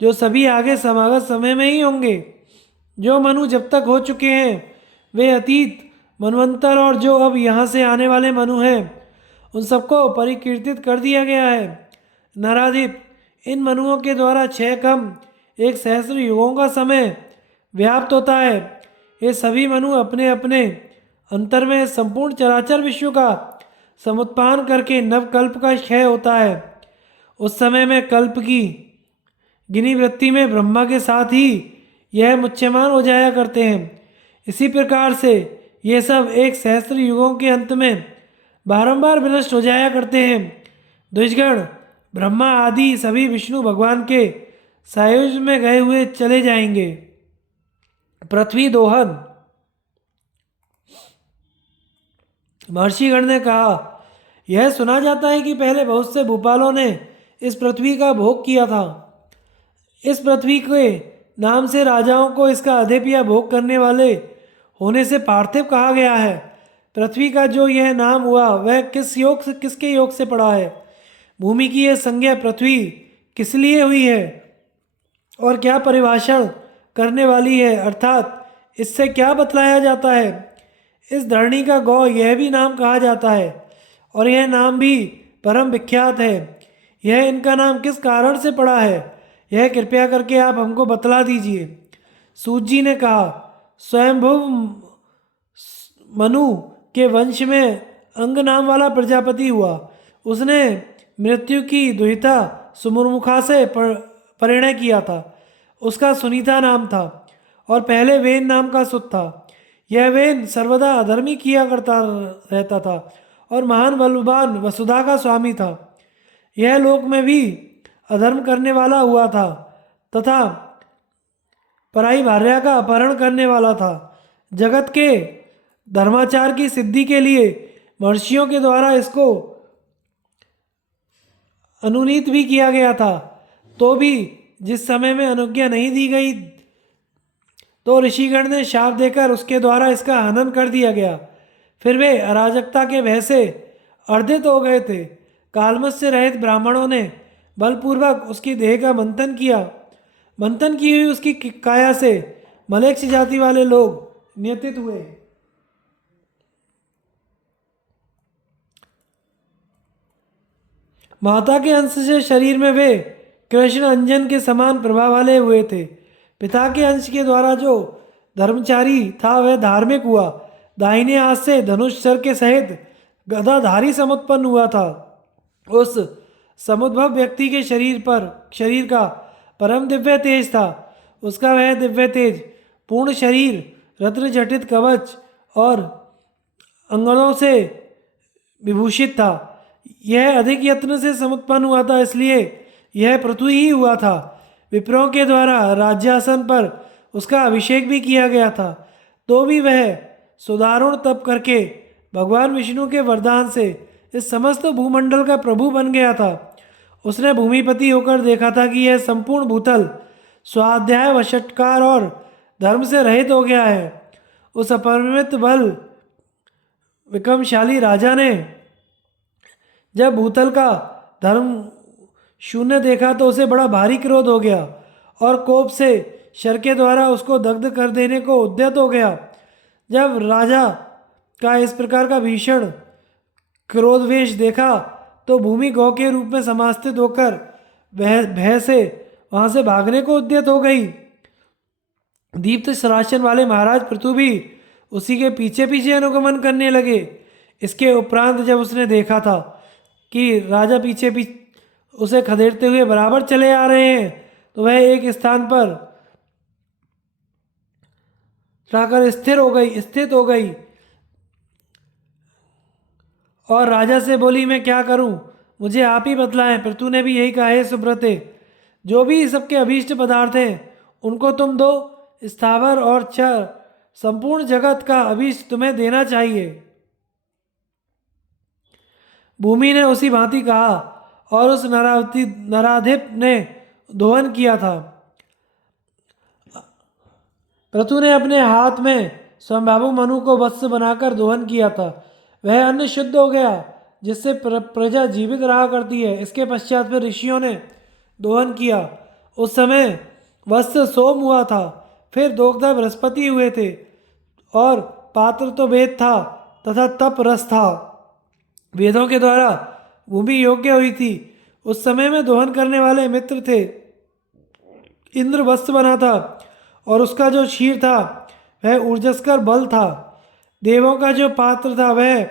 जो सभी आगे समागत समय में ही होंगे। जो मनु जब तक हो चुके हैं वे अतीत मनवंतर और जो अब यहाँ से आने वाले मनु हैं उन सबको परिकीर्तित कर दिया गया है। नराधिप इन मनुओं के द्वारा 6 कम 1 सहस्र युगों का समय व्याप्त होता है। ये सभी मनु अपने अपने अंतर में संपूर्ण चराचर विश्व का समुत्पान करके नवकल्प का क्षय होता है। उस समय में कल्प की गिनी वृत्ति में ब्रह्मा के साथ ही यह मुच्यमान हो जाया करते हैं। इसी प्रकार से ये सब 1 सहस्र युगों के अंत में बारंबार विनष्ट हो जाया करते हैं। द्विजगण ब्रह्मा आदि सभी विष्णु भगवान के सायुज्य में गए हुए चले जाएंगे। पृथ्वी दोहन महर्षिगण ने कहा, यह सुना जाता है कि पहले बहुत से भूपालों ने इस पृथ्वी का भोग किया था। इस पृथ्वी के नाम से राजाओं को इसका अधिप या भोग करने वाले होने से पार्थिव कहा गया है। पृथ्वी का जो यह नाम हुआ वह किसके योग से पड़ा है? भूमि की यह संज्ञा पृथ्वी किस लिए हुई है और क्या परिभाषण करने वाली है, अर्थात इससे क्या बतलाया जाता है? इस धरणी का गौ यह भी नाम कहा जाता है और यह नाम भी परम विख्यात है। यह इनका नाम किस कारण से पड़ा है, यह कृपया करके आप हमको बतला दीजिए। सूत जी ने कहा, स्वयंभुव मनु के वंश में अंग नाम वाला प्रजापति हुआ। उसने मृत्यु की दुहिता सुमुर्मुखा से परिणय किया था। उसका सुनीता नाम था और पहले वेन नाम का सुत था। यह वेन सर्वदा अधर्मी किया करता रहता था और महान बलवान वसुधा का स्वामी था। यह लोक में भी अधर्म करने वाला हुआ था तथा पराई भार्या का अपहरण करने वाला था। जगत के धर्माचार की सिद्धि के लिए महर्षियों के द्वारा इसको अनुनीत भी किया गया था। तो भी जिस समय में अनुज्ञा नहीं दी गई तो ऋषिगण ने शाप देकर उसके द्वारा इसका हनन कर दिया गया। फिर वे अराजकता के भय से अर्धित हो गए थे। कालमस से रहित ब्राह्मणों ने बलपूर्वक उसकी देह का मंथन किया। मंथन की हुई उसकी काया से मलेच्छ जाति वाले लोग नियतित हुए। माता के अंश से शरीर में वे कृष्ण अंजन के समान प्रभाव वाले हुए थे। पिता के अंश के द्वारा जो धर्मचारी था वह धार्मिक हुआ। दाहिने हाथ से धनुष सर के सहित गदाधारी समुत्पन्न हुआ था। उस समुद्भव व्यक्ति के शरीर का परम दिव्य तेज था। उसका वह दिव्य तेज पूर्ण शरीर रत्न जटित कवच और अंगनों से विभूषित था। यह अधिक यत्न से समुत्पन्न हुआ था, इसलिए यह पृथ्वी ही हुआ था। विप्रों के द्वारा राज्यासन पर उसका अभिषेक भी किया गया था। तो भी वह सुदारुण तप करके भगवान विष्णु के वरदान से इस समस्त भूमंडल का प्रभु बन गया था। उसने भूमिपति होकर देखा था कि यह संपूर्ण भूतल स्वाध्याय वशटकार और धर्म से रहित हो गया है। उस अपरिमित बल विक्रमशाली राजा ने जब भूतल का धर्म शून्य देखा तो उसे बड़ा भारी क्रोध हो गया और कोप से शर के द्वारा उसको दग्ध कर देने को उद्यत हो गया। जब राजा का इस प्रकार का भीषण क्रोधवेश देखा तो भूमि गौ के रूप में समास्थित होकर भय से वहां से भागने को उद्यत हो गई। दीप्त सरासन वाले महाराज पृथु भी उसी के पीछे पीछे अनुगमन करने लगे। इसके उपरांत जब उसने देखा था कि राजा पीछे पीछे उसे खदेड़ते हुए बराबर चले आ रहे हैं तो वह एक स्थान पर जाकर स्थित हो गई और राजा से बोली, मैं क्या करूं, मुझे आप ही बतलाएं। पृथु ने भी यही कहा, है सुब्रते, जो भी सबके अभीष्ट पदार्थ हैं उनको तुम दो। स्थावर और चर संपूर्ण जगत का अभीष्ट तुम्हें देना चाहिए। भूमि ने उसी भांति कहा और उस नराधिप ने दोहन किया था। पृथु ने अपने हाथ में स्वयंभावु मनु को वत्स बनाकर दोहन किया था। वह अन्न शुद्ध हो गया जिससे प्रजा जीवित रहा करती है। इसके पश्चात फिर ऋषियों ने दोहन किया। उस समय वत्स सोम हुआ था, फिर दोग्धा बृहस्पति हुए थे और पात्र तो वेद था तथा तप रस था। वेदों के द्वारा भूमि योग्य हुई थी। उस समय में दोहन करने वाले मित्र थे। इंद्र वत्स बना था और उसका जो क्षीर था वह ऊर्जस्कर बल था। देवों का जो पात्र था वह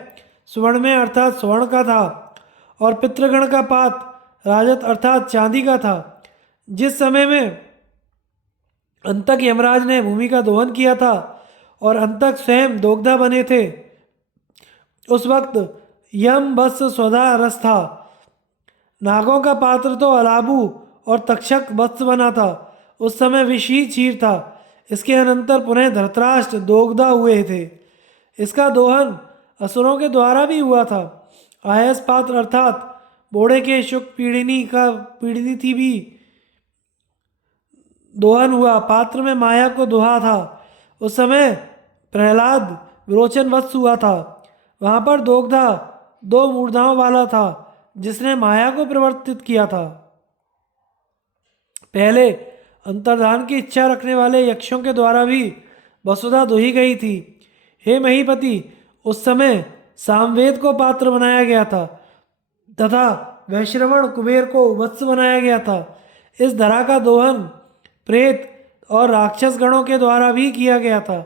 स्वर्ण में अर्थात स्वर्ण का था और पितृगण का पात्र राजत अर्थात चांदी का था। जिस समय में अंतक यमराज ने भूमि का दोहन किया था और अंतक स्वयं दोग्धा बने थे, उस वक्त यम वत्स स्वधा रस था। नागों का पात्र तो अलाबू और तक्षक वत्स बना था। उस समय विष ही क्षीर था। इसके अनंतर पुनः धृतराष्ट्र दोग्धा हुए थे। इसका दोहन असुरों के द्वारा भी हुआ था। आयस पात्र अर्थात बोड़े के शुक पीड़िनी थी भी दोहन हुआ। पात्र में माया को दोहा था। उस समय प्रहलाद विरोचन वत्स हुआ था। वहां पर दोग्धा दो मूर्धाओं वाला था जिसने माया को प्रवर्तित किया था। पहले अंतर्धान की इच्छा रखने वाले यक्षों के द्वारा भी वसुधा दुही गई थी। हे महीपति, उस समय सामवेद को पात्र बनाया गया था तथा वैश्रवण कुबेर को वत्स बनाया गया था। इस धरा का दोहन प्रेत और राक्षस गणों के द्वारा भी किया गया था।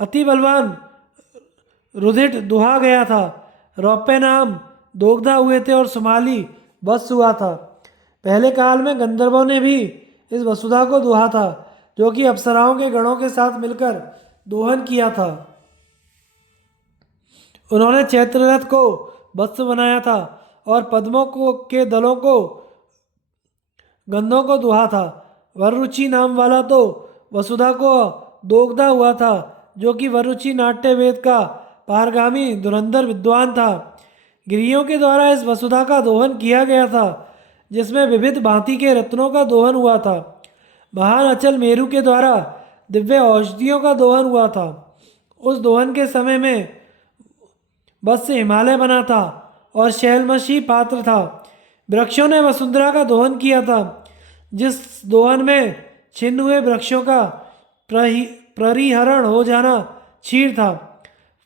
अति बलवान रुधिर दुहा गया था। रौप्य नाम दोग्धा हुए थे और सुमाली वत्स हुआ था। पहले काल में गंधर्वों ने भी इस वसुधा को दुहा था, जो कि अप्सराओं के गणों के साथ मिलकर दोहन किया था। उन्होंने चैत्ररथ को वत्स बनाया था और पद्मों को के दलों को गंधों को दुहा था। वररुचि नाम वाला तो वसुधा को दोग्धा हुआ था, जो कि वररुचि नाट्य वेद का पारगामी धुरंधर विद्वान था। गिरियों के द्वारा इस वसुधा का दोहन किया गया था, जिसमें विविध भांति के रत्नों का दोहन हुआ था। महान अचल मेरु के द्वारा दिव्य औषधियों का दोहन हुआ था। उस दोहन के समय में बस से हिमालय बना था और शैलमशी पात्र था। वृक्षों ने वसुंधरा का दोहन किया था, जिस दोहन में छिन्न हुए वृक्षों का परिहरण हो जाना क्षीर था।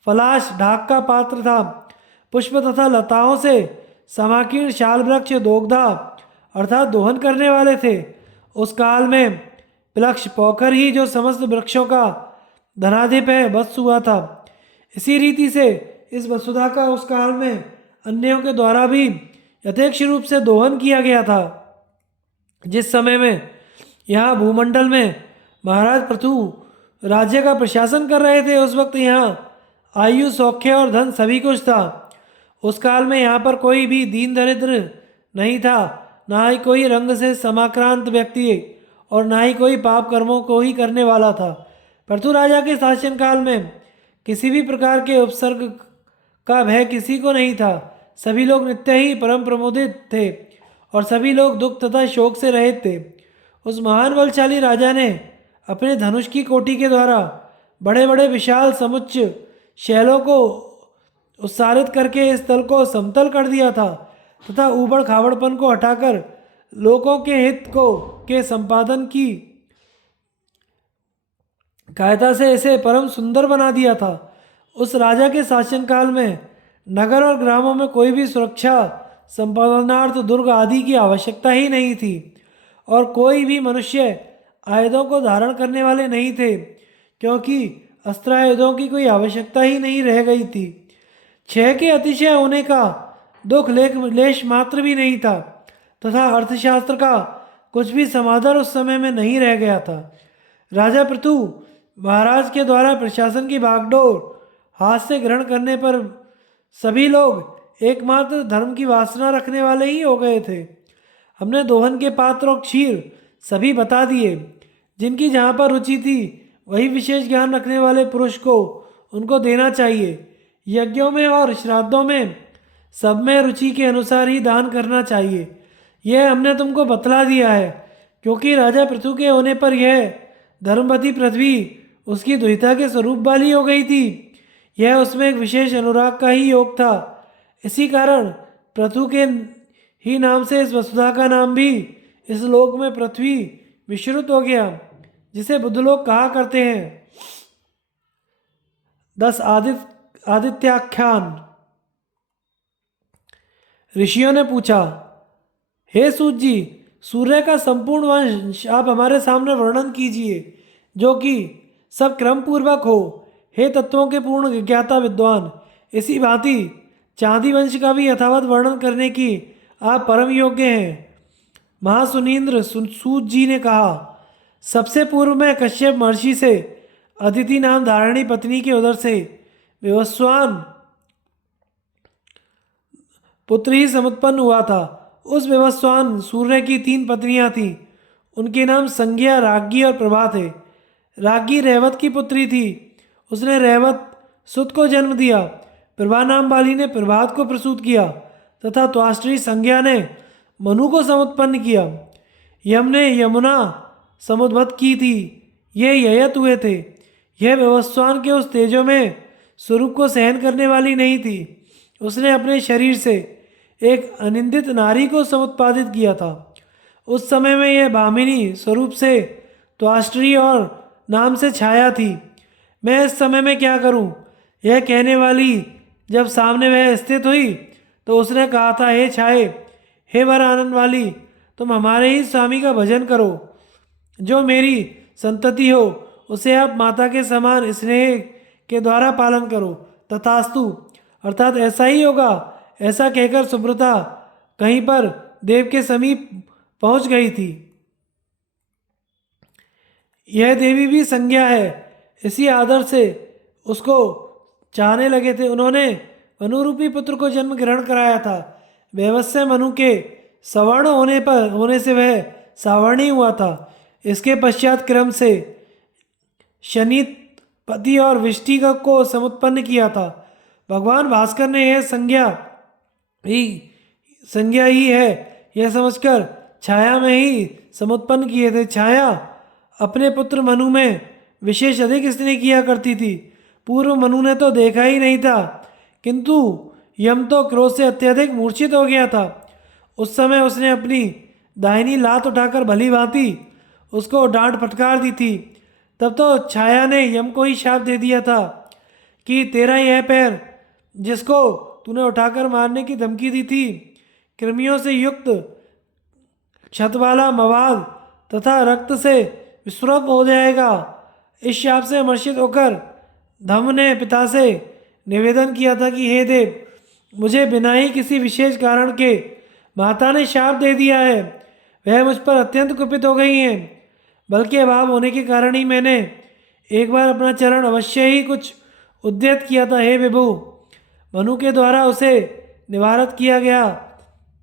पलाश ढाक का पात्र था। पुष्प तथा लताओं से समाकीर्ण शाल वृक्ष दोग्धा अर्थात दोहन करने वाले थे। उस काल में प्लक्ष पोखर ही जो समस्त वृक्षों का धनाधिप है वत्स हुआ था। इसी रीति से इस वसुधा का उस काल में अन्यों के द्वारा भी यथेक्ष रूप से दोहन किया गया था। जिस समय में यहाँ भूमंडल में महाराज पृथु राज्य का प्रशासन कर रहे थे, उस वक्त यहाँ आयु सौख्य और धन सभी कुछ था। उस काल में यहाँ पर कोई भी दीन दरिद्र नहीं था, ना ही कोई रंग से समाक्रांत व्यक्ति और ना ही कोई पाप कर्मों को ही करने वाला था। पृथु राजा के शासन काल में किसी भी प्रकार के उपसर्ग का भय किसी को नहीं था। सभी लोग नित्य ही परम प्रमोदित थे और सभी लोग दुख तथा शोक से रहित थे। उस महान बलशाली राजा ने अपने धनुष की कोटि के द्वारा बड़े बड़े विशाल समुच्च शैलों को उत्सारित करके इस तल को समतल कर दिया था तथा ऊबड़ खाबड़पन को हटाकर लोगों के हित को के संपादन की कायदा से इसे परम सुंदर बना दिया था। उस राजा के शासनकाल में नगर और ग्रामों में कोई भी सुरक्षा संपादनार्थ दुर्ग आदि की आवश्यकता ही नहीं थी और कोई भी मनुष्य आयुधों को धारण करने वाले नहीं थे, क्योंकि अस्त्र आयुधों की कोई आवश्यकता ही नहीं रह गई थी। क्षय के अतिशय होने का दुख लेश मात्र भी नहीं था तथा अर्थशास्त्र का कुछ भी समाधान उस समय में नहीं रह गया था। राजा पृथु महाराज के द्वारा प्रशासन की बागडोर हाथ से ग्रहण करने पर सभी लोग एकमात्र धर्म की वासना रखने वाले ही हो गए थे। हमने दोहन के पात्र और क्षीर सभी बता दिए। जिनकी जहाँ पर रुचि थी वही विशेष ज्ञान रखने वाले पुरुष को उनको देना चाहिए। यज्ञों में और श्राद्धों में सब में रुचि के अनुसार ही दान करना चाहिए। यह हमने तुमको बतला दिया है, क्योंकि राजा पृथु के होने पर यह धर्मवती पृथ्वी उसकी दुहिता के स्वरूप वाली हो गई थी। यह उसमें एक विशेष अनुराग का ही योग था। इसी कारण पृथु के ही नाम से इस वसुधा का नाम भी इस लोक में पृथ्वी विश्रुत हो गया, जिसे बुद्ध लोग कहा करते हैं। 10 आदित्याख्यान। ऋषियों ने पूछा, हे सूत जी, सूर्य का संपूर्ण वंश आप हमारे सामने वर्णन कीजिए, जो कि सब क्रम पूर्वक हो। हे तत्वों के पूर्ण विज्ञाता विद्वान, इसी भांति चांदी वंश का भी यथावत वर्णन करने की आप परम योग्य हैं। महासुनीन्द्र सूत जी ने कहा, सबसे पूर्व में कश्यप महर्षि से अदिति नाम धारणी पत्नी के उदर से विवस्वान पुत्र ही समुत्पन्न हुआ था। उस विवस्वान सूर्य की 3 पत्नियां थीं। उनके नाम संज्ञा, राज्ञी और प्रभा थे। राज्ञी रैवत की पुत्री थी। उसने रैवत सुत को जन्म दिया। प्रभा नाम वाली ने प्रभात को प्रसूत किया तथा त्वाष्ट्री संज्ञा ने मनु को समुत्पन्न किया। यम ने यमुना समुद्भत की थी। ये ययत हुए थे। यह विवस्वान के उस तेजों में स्वरूप को सहन करने वाली नहीं थी। उसने अपने शरीर से एक अनिंदित नारी को समुत्पादित किया था। उस समय में यह भामिनी स्वरूप से त्वाष्ट्री और नाम से छाया थी। मैं इस समय में क्या करूं? यह कहने वाली जब सामने वह स्थित हुई तो उसने कहा था, हे छाए, हे वर आनंद वाली, तुम हमारे ही स्वामी का भजन करो। जो मेरी संतति हो उसे आप माता के समान स्नेह के द्वारा पालन करो। तथास्तु। अर्थात ऐसा ही होगा। ऐसा कहकर सुब्रता कहीं पर देव के समीप पहुंच गई थी। यह देवी भी संज्ञा है, इसी आदर से उसको चाहने लगे थे। उन्होंने मनुरूपी पुत्र को जन्म ग्रहण कराया था। वैवस्वत मनु के सवर्ण होने से वह सावर्णी हुआ था। इसके पश्चात क्रम से शनि पति और विष्टिक को समुत्पन्न किया था। भगवान भास्कर ने यह संज्ञा ही है यह समझकर छाया में ही समुत्पन्न किए थे। छाया अपने पुत्र मनु में विशेष अधिक स्नेह किया करती थी। पूर्व मनु ने तो देखा ही नहीं था, किंतु यम तो क्रोध से अत्यधिक मूर्छित हो गया था। उस समय उसने अपनी दाहिनी लात उठाकर भली भांति उसको डांट फटकार दी थी। तब तो छाया ने यम को ही शाप दे दिया था कि तेरा यह पैर जिसको तूने उठाकर मारने की धमकी दी थी, कृमियों से युक्त क्षत वाला मवाद तथा रक्त से विस्मृत हो जाएगा। इस शाप से अमर्षित होकर धम ने पिता से निवेदन किया था कि हे देव, मुझे बिना ही किसी विशेष कारण के माता ने शाप दे दिया है। वह मुझ पर अत्यंत कुपित हो गई हैं। बल्कि अभाव होने के कारण ही मैंने एक बार अपना चरण अवश्य ही कुछ उद्यत किया था। हे विभु, मनु के द्वारा उसे निवारित किया गया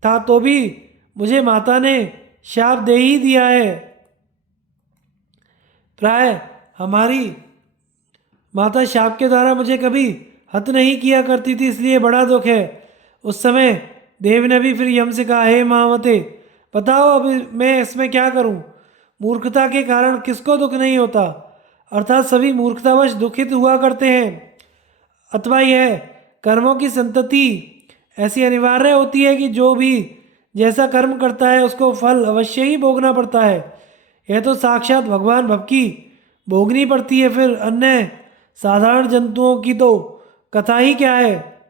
था, तो भी मुझे माता ने शाप दे ही दिया है। प्राय हमारी माता शाप के द्वारा मुझे कभी हत नहीं किया करती थी, इसलिए बड़ा दुख है। उस समय देव ने भी फिर यम से कहा, हे महामते, बताओ अब मैं इसमें क्या करूं? मूर्खता के कारण किसको दुख नहीं होता? अर्थात सभी मूर्खतावश दुखित हुआ करते हैं। अथवा यह कर्मों की संतति ऐसी अनिवार्य होती है कि जो भी जैसा कर्म करता है उसको फल अवश्य ही भोगना पड़ता है। यह तो साक्षात भगवान भक्ति भोगनी पड़ती है, फिर अन्य साधारण जंतुओं की तो कथा ही क्या है।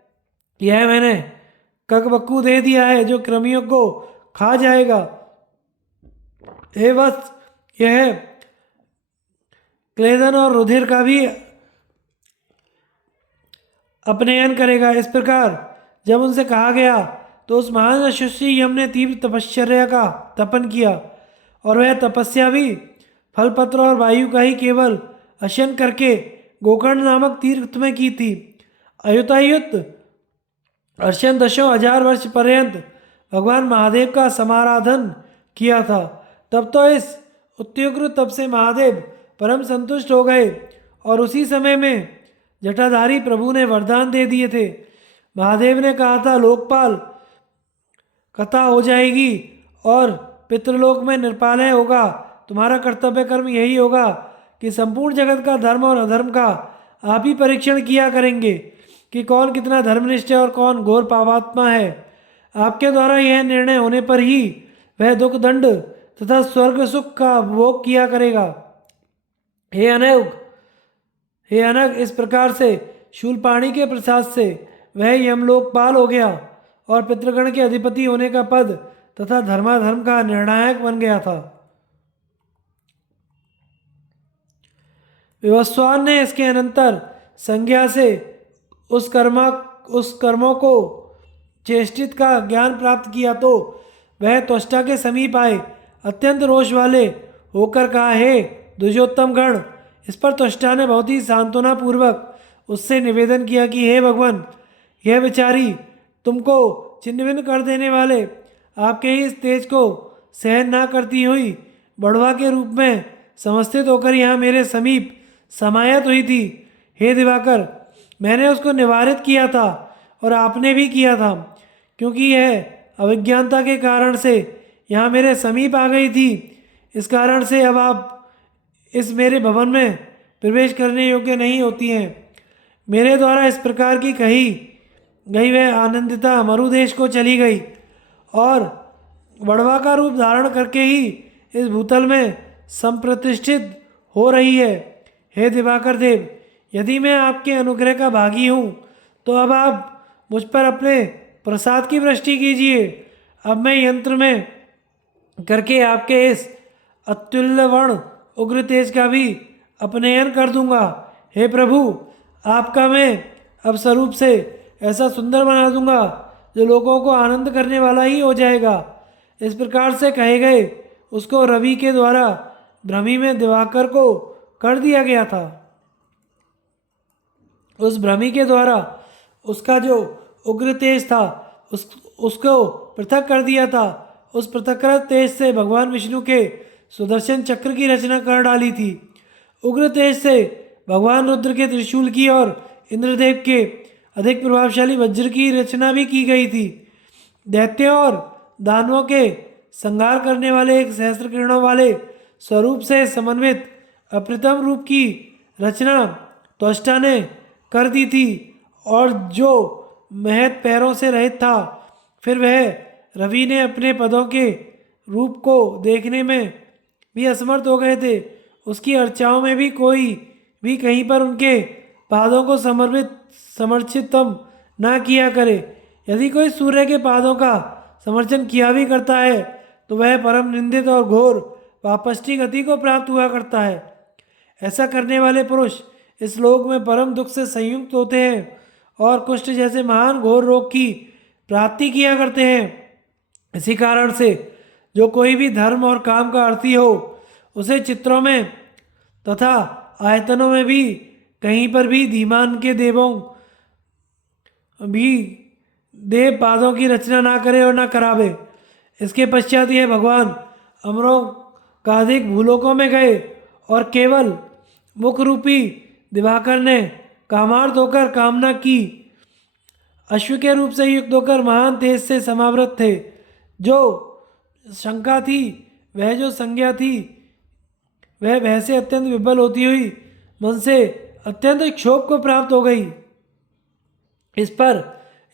यह मैंने ककबक्कू दे दिया है जो कृमियों को खा जाएगा। हे वत्स, यह क्लेदन और रुधिर का भी अपनयन करेगा। इस प्रकार जब उनसे कहा गया तो उस महान यशस्वी यम ने तीव्र तपश्चर्या का तपन किया, और वह तपस्या भी फलपत्र और वायु का ही केवल अशन करके गोकर्ण नामक तीर्थ में की थी। अयुतायुत अर्शन 10,000 वर्ष पर्यंत भगवान महादेव का समाराधन किया था। तब तो इस उत्युग्र तप से महादेव परम संतुष्ट हो गए, और उसी समय में जटाधारी प्रभु ने वरदान दे दिए थे। महादेव ने कहा था, लोकपाल कथा हो जाएगी और पितृलोक में निर्पालय होगा। तुम्हारा कर्तव्य कर्म यही होगा कि संपूर्ण जगत का धर्म और अधर्म का आप ही परीक्षण किया करेंगे कि कौन कितना धर्मनिष्ठ है और कौन घोर पापात्मा है। आपके द्वारा यह निर्णय होने पर ही वह दुख दंड तथा स्वर्ग सुख का भोग किया करेगा। हे अनग, इस प्रकार से शूलपाणी के प्रसाद से वह यमलोकपाल हो गया और पितृगण के अधिपति होने का पद तथा धर्माधर्म का निर्णायक बन गया था। विवस्वान ने इसके अनंतर संज्ञा से उस कर्मों को चेष्टित का ज्ञान प्राप्त किया तो वह त्वष्टा के समीप आए, अत्यंत रोष वाले होकर कहा, हे द्विजोत्तम गण। इस पर त्वष्टा ने बहुत ही सांत्वना पूर्वक उससे निवेदन किया कि हे भगवान, यह बेचारी तुमको छिन्न कर देने वाले आपके ही इस तेज को सहन ना करती हुई बढ़वा के रूप में समस्थित होकर यहाँ मेरे समीप समायत हुई थी। हे दिवाकर, मैंने उसको निवारित किया था और आपने भी किया था, क्योंकि यह अविज्ञानता के कारण से यहाँ मेरे समीप आ गई थी। इस कारण से अब आप इस मेरे भवन में प्रवेश करने योग्य नहीं होती हैं। मेरे द्वारा इस प्रकार की कही गई वह आनंदिता मरुदेश को चली गई और बढ़वा का रूप धारण करके ही इस भूतल में संप्रतिष्ठित हो रही है। हे दिवाकर देव, यदि मैं आपके अनुग्रह का भागी हूँ तो अब आप मुझ पर अपने प्रसाद की वृष्टि कीजिए। अब मैं यंत्र में करके आपके इस अत्युल्य वर्ण उग्र तेज का भी अपनयन कर दूंगा। हे प्रभु, आपका मैं अब स्वरूप से ऐसा सुंदर बना दूंगा जो लोगों को आनंद करने वाला ही हो जाएगा। इस प्रकार से कहे गए उसको रवि के द्वारा भ्रमी में दिवाकर को कर दिया गया था। उस भ्रमी के द्वारा उसका जो उग्र तेज था उसको पृथक कर दिया था। उस पृथककृत तेज से भगवान विष्णु के सुदर्शन चक्र की रचना कर डाली थी। उग्र तेज से भगवान रुद्र के त्रिशूल की और इंद्रदेव के अधिक प्रभावशाली वज्र की रचना भी की गई थी। दैत्यों और दानवों के संहार करने वाले एक सहस्त्र किरणों वाले स्वरूप से समन्वित अप्रतिम रूप की रचना त्वष्टा ने कर दी थी, और जो महत पैरों से रहित था। फिर वह रवि ने अपने पदों के रूप को देखने में भी असमर्थ हो गए थे। उसकी अर्चाओं में भी कोई भी कहीं पर उनके पादों को समर्चितम ना किया करे। यदि कोई सूर्य के पादों का समर्चन किया भी करता है तो वह परम निंदित और घोर वापष्टी गति को प्राप्त हुआ करता है। ऐसा करने वाले पुरुष इस लोक में परम दुख से संयुक्त होते हैं और कुष्ठ जैसे महान घोर रोग की प्राप्ति किया करते हैं। इसी कारण से जो कोई भी धर्म और काम का अर्थी हो उसे चित्रों में तथा आयतनों में भी कहीं पर भी धीमान के देवों भी देव पादों की रचना ना करे और ना करावे। इसके पश्चात यह भगवान अमरों का अधिक भूलोकों में गए और केवल मुख रूपी दिवाकर ने कामार्थ होकर कामना की अश्व के रूप से युक्त होकर महान तेज से समावृत थे। जो शंका थी वह जो संज्ञा थी वह वैसे अत्यंत विफल होती हुई मन से अत्यंत क्षोभ को प्राप्त हो गई। इस पर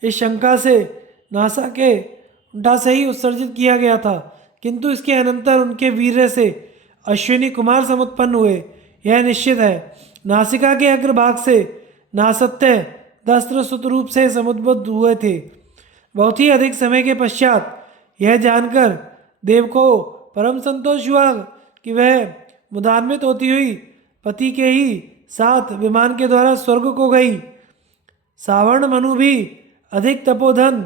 इस शंका से नासा के उंडा से ही उत्सर्जित किया गया था, किंतु इसके अनंतर उनके वीर्य से अश्विनी कुमार समुत्पन्न हुए, यह निश्चित है। नासिका के अग्रभाग से नासत्य दस्त्र सुत रूप से समुद्भुत हुए थे। बहुत ही अधिक समय के पश्चात यह जानकर देव को परम संतोष हुआ कि वह मुदान्वित होती हुई पति के ही साथ विमान के द्वारा स्वर्ग को गई। सावर्ण मनु भी अधिक तपोधन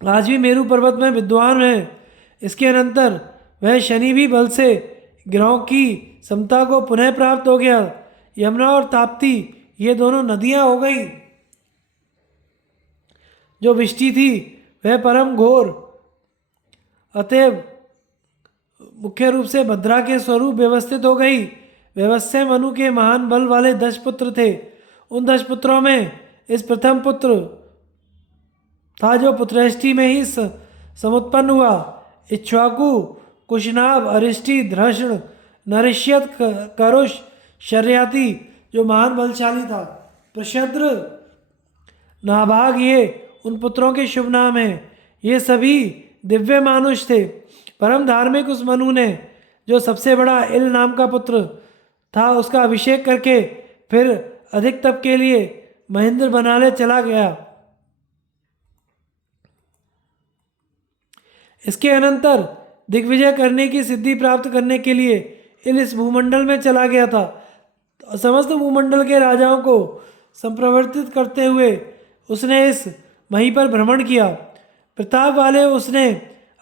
आज भी मेरु पर्वत में विद्वान है। इसके अनंतर वह शनि भी बल से ग्रहों की समता को पुनः प्राप्त हो गया। यमुना और ताप्ती ये दोनों नदियां हो गई। जो वृष्टि थी वह परम घोर, अतएव मुख्य रूप से भद्रा के स्वरूप व्यवस्थित हो गई। व्यवस्था मनु के महान बल वाले 10 पुत्र थे। उन 10 पुत्रों में इस प्रथम पुत्र था जो पुत्रेष्टि में ही समुत्पन्न हुआ। इक्ष्वाकु, कुशनाभ, अरिष्टि, धृष्ण, नरिष्यत, करुष, शर्याति जो महान बलशाली था। प्रशद्र, नाभाग ये उन पुत्रों के शुभ नाम हैं। ये सभी दिव्य मानुष थे। परम धार्मिक उस मनु ने जो सबसे बड़ा इल नाम का पुत्र था उसका अभिषेक करके फिर अधिक तप के लिए महेंद्र बनाने चला गया। इसके अनंतर दिग्विजय करने की सिद्धि प्राप्त करने के लिए इल इस भूमंडल में चला गया था। समस्त भूमंडल के राजाओं को संप्रवर्तित करते हुए उसने इस मही पर भ्रमण किया। प्रताप वाले उसने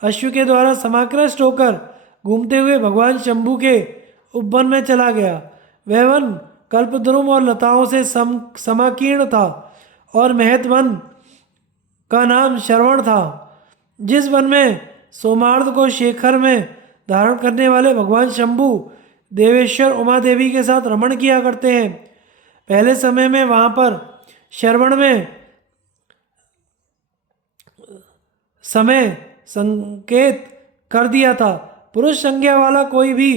अश्व के द्वारा समाकृष्ट होकर घूमते हुए भगवान शंभु के उपवन में चला गया। वह वन कल्पद्रुम और लताओं से समाकीर्ण था और महत वन का नाम श्रवण था। जिस वन में सोमार्थ को शेखर में धारण करने वाले भगवान शंभु देवेश्वर उमा देवी के साथ रमण किया करते हैं। पहले समय में वहाँ पर श्रवण में समय संकेत कर दिया था। पुरुष संज्ञा वाला कोई भी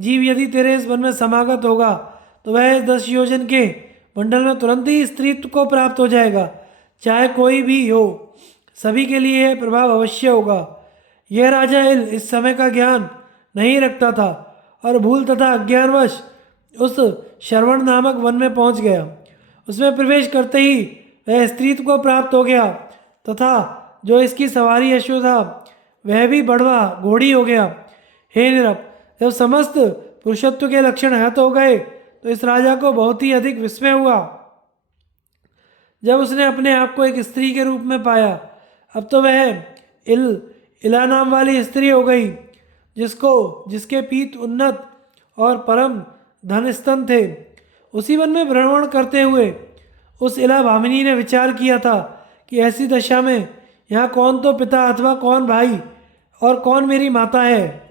जीव यदि तेरे इस वन में समागत होगा तो वह 10 योजन के मंडल में तुरंत ही स्त्रीत्व को प्राप्त हो जाएगा, चाहे कोई भी हो। सभी के लिए यह प्रभाव अवश्य होगा। यह राजा इल इस समय का ज्ञान नहीं रखता था और भूल तथा अज्ञानवश उस श्रवण नामक वन में पहुंच गया। उसमें प्रवेश करते ही वह स्त्रीत्व को प्राप्त हो गया तथा जो इसकी सवारी अश्व था वह भी बढ़वा घोड़ी हो गया। हे निरप, जब समस्त पुरुषत्व के लक्षण हत हो गए तो इस राजा को बहुत ही अधिक विस्मय हुआ। जब उसने अपने आप को एक स्त्री के रूप में पाया, अब तो वह इला नाम वाली स्त्री हो गई, जिसके पीत उन्नत और परम धनस्तन थे। उसी वन में भ्रमण करते हुए उस इला भामिनी ने विचार किया था कि ऐसी दशा में यहाँ कौन तो पिता अथवा कौन भाई और कौन मेरी माता है।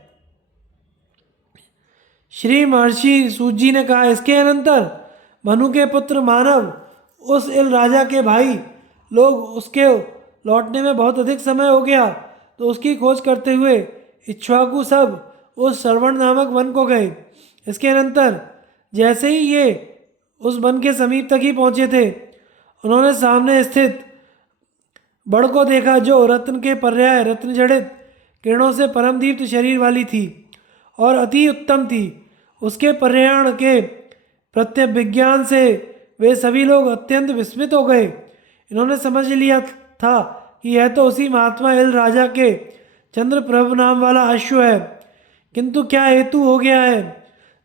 श्री महर्षि सूत जी ने कहा, इसके अनंतर मनु के पुत्र मानव उस इल राजा के भाई लोग उसके लौटने में बहुत अधिक समय हो गया, तो उसकी खोज करते हुए इक्ष्वाकु सब उस श्रवण नामक वन को गए। इसके अनंतर जैसे ही ये उस वन के समीप तक ही पहुँचे थे, उन्होंने सामने स्थित बड़ को देखा, जो रत्न के पर्याय रत्न जड़ित किरणों से परम दीप्त शरीर वाली थी और अति उत्तम थी। उसके पर्यायण के प्रत्यभिज्ञान से वे सभी लोग अत्यंत विस्मित हो गए। इन्होंने समझ लिया था कि यह तो उसी महात्मा इल राजा के चंद्रप्रभ नाम वाला अश्व है, किंतु क्या हेतु हो गया है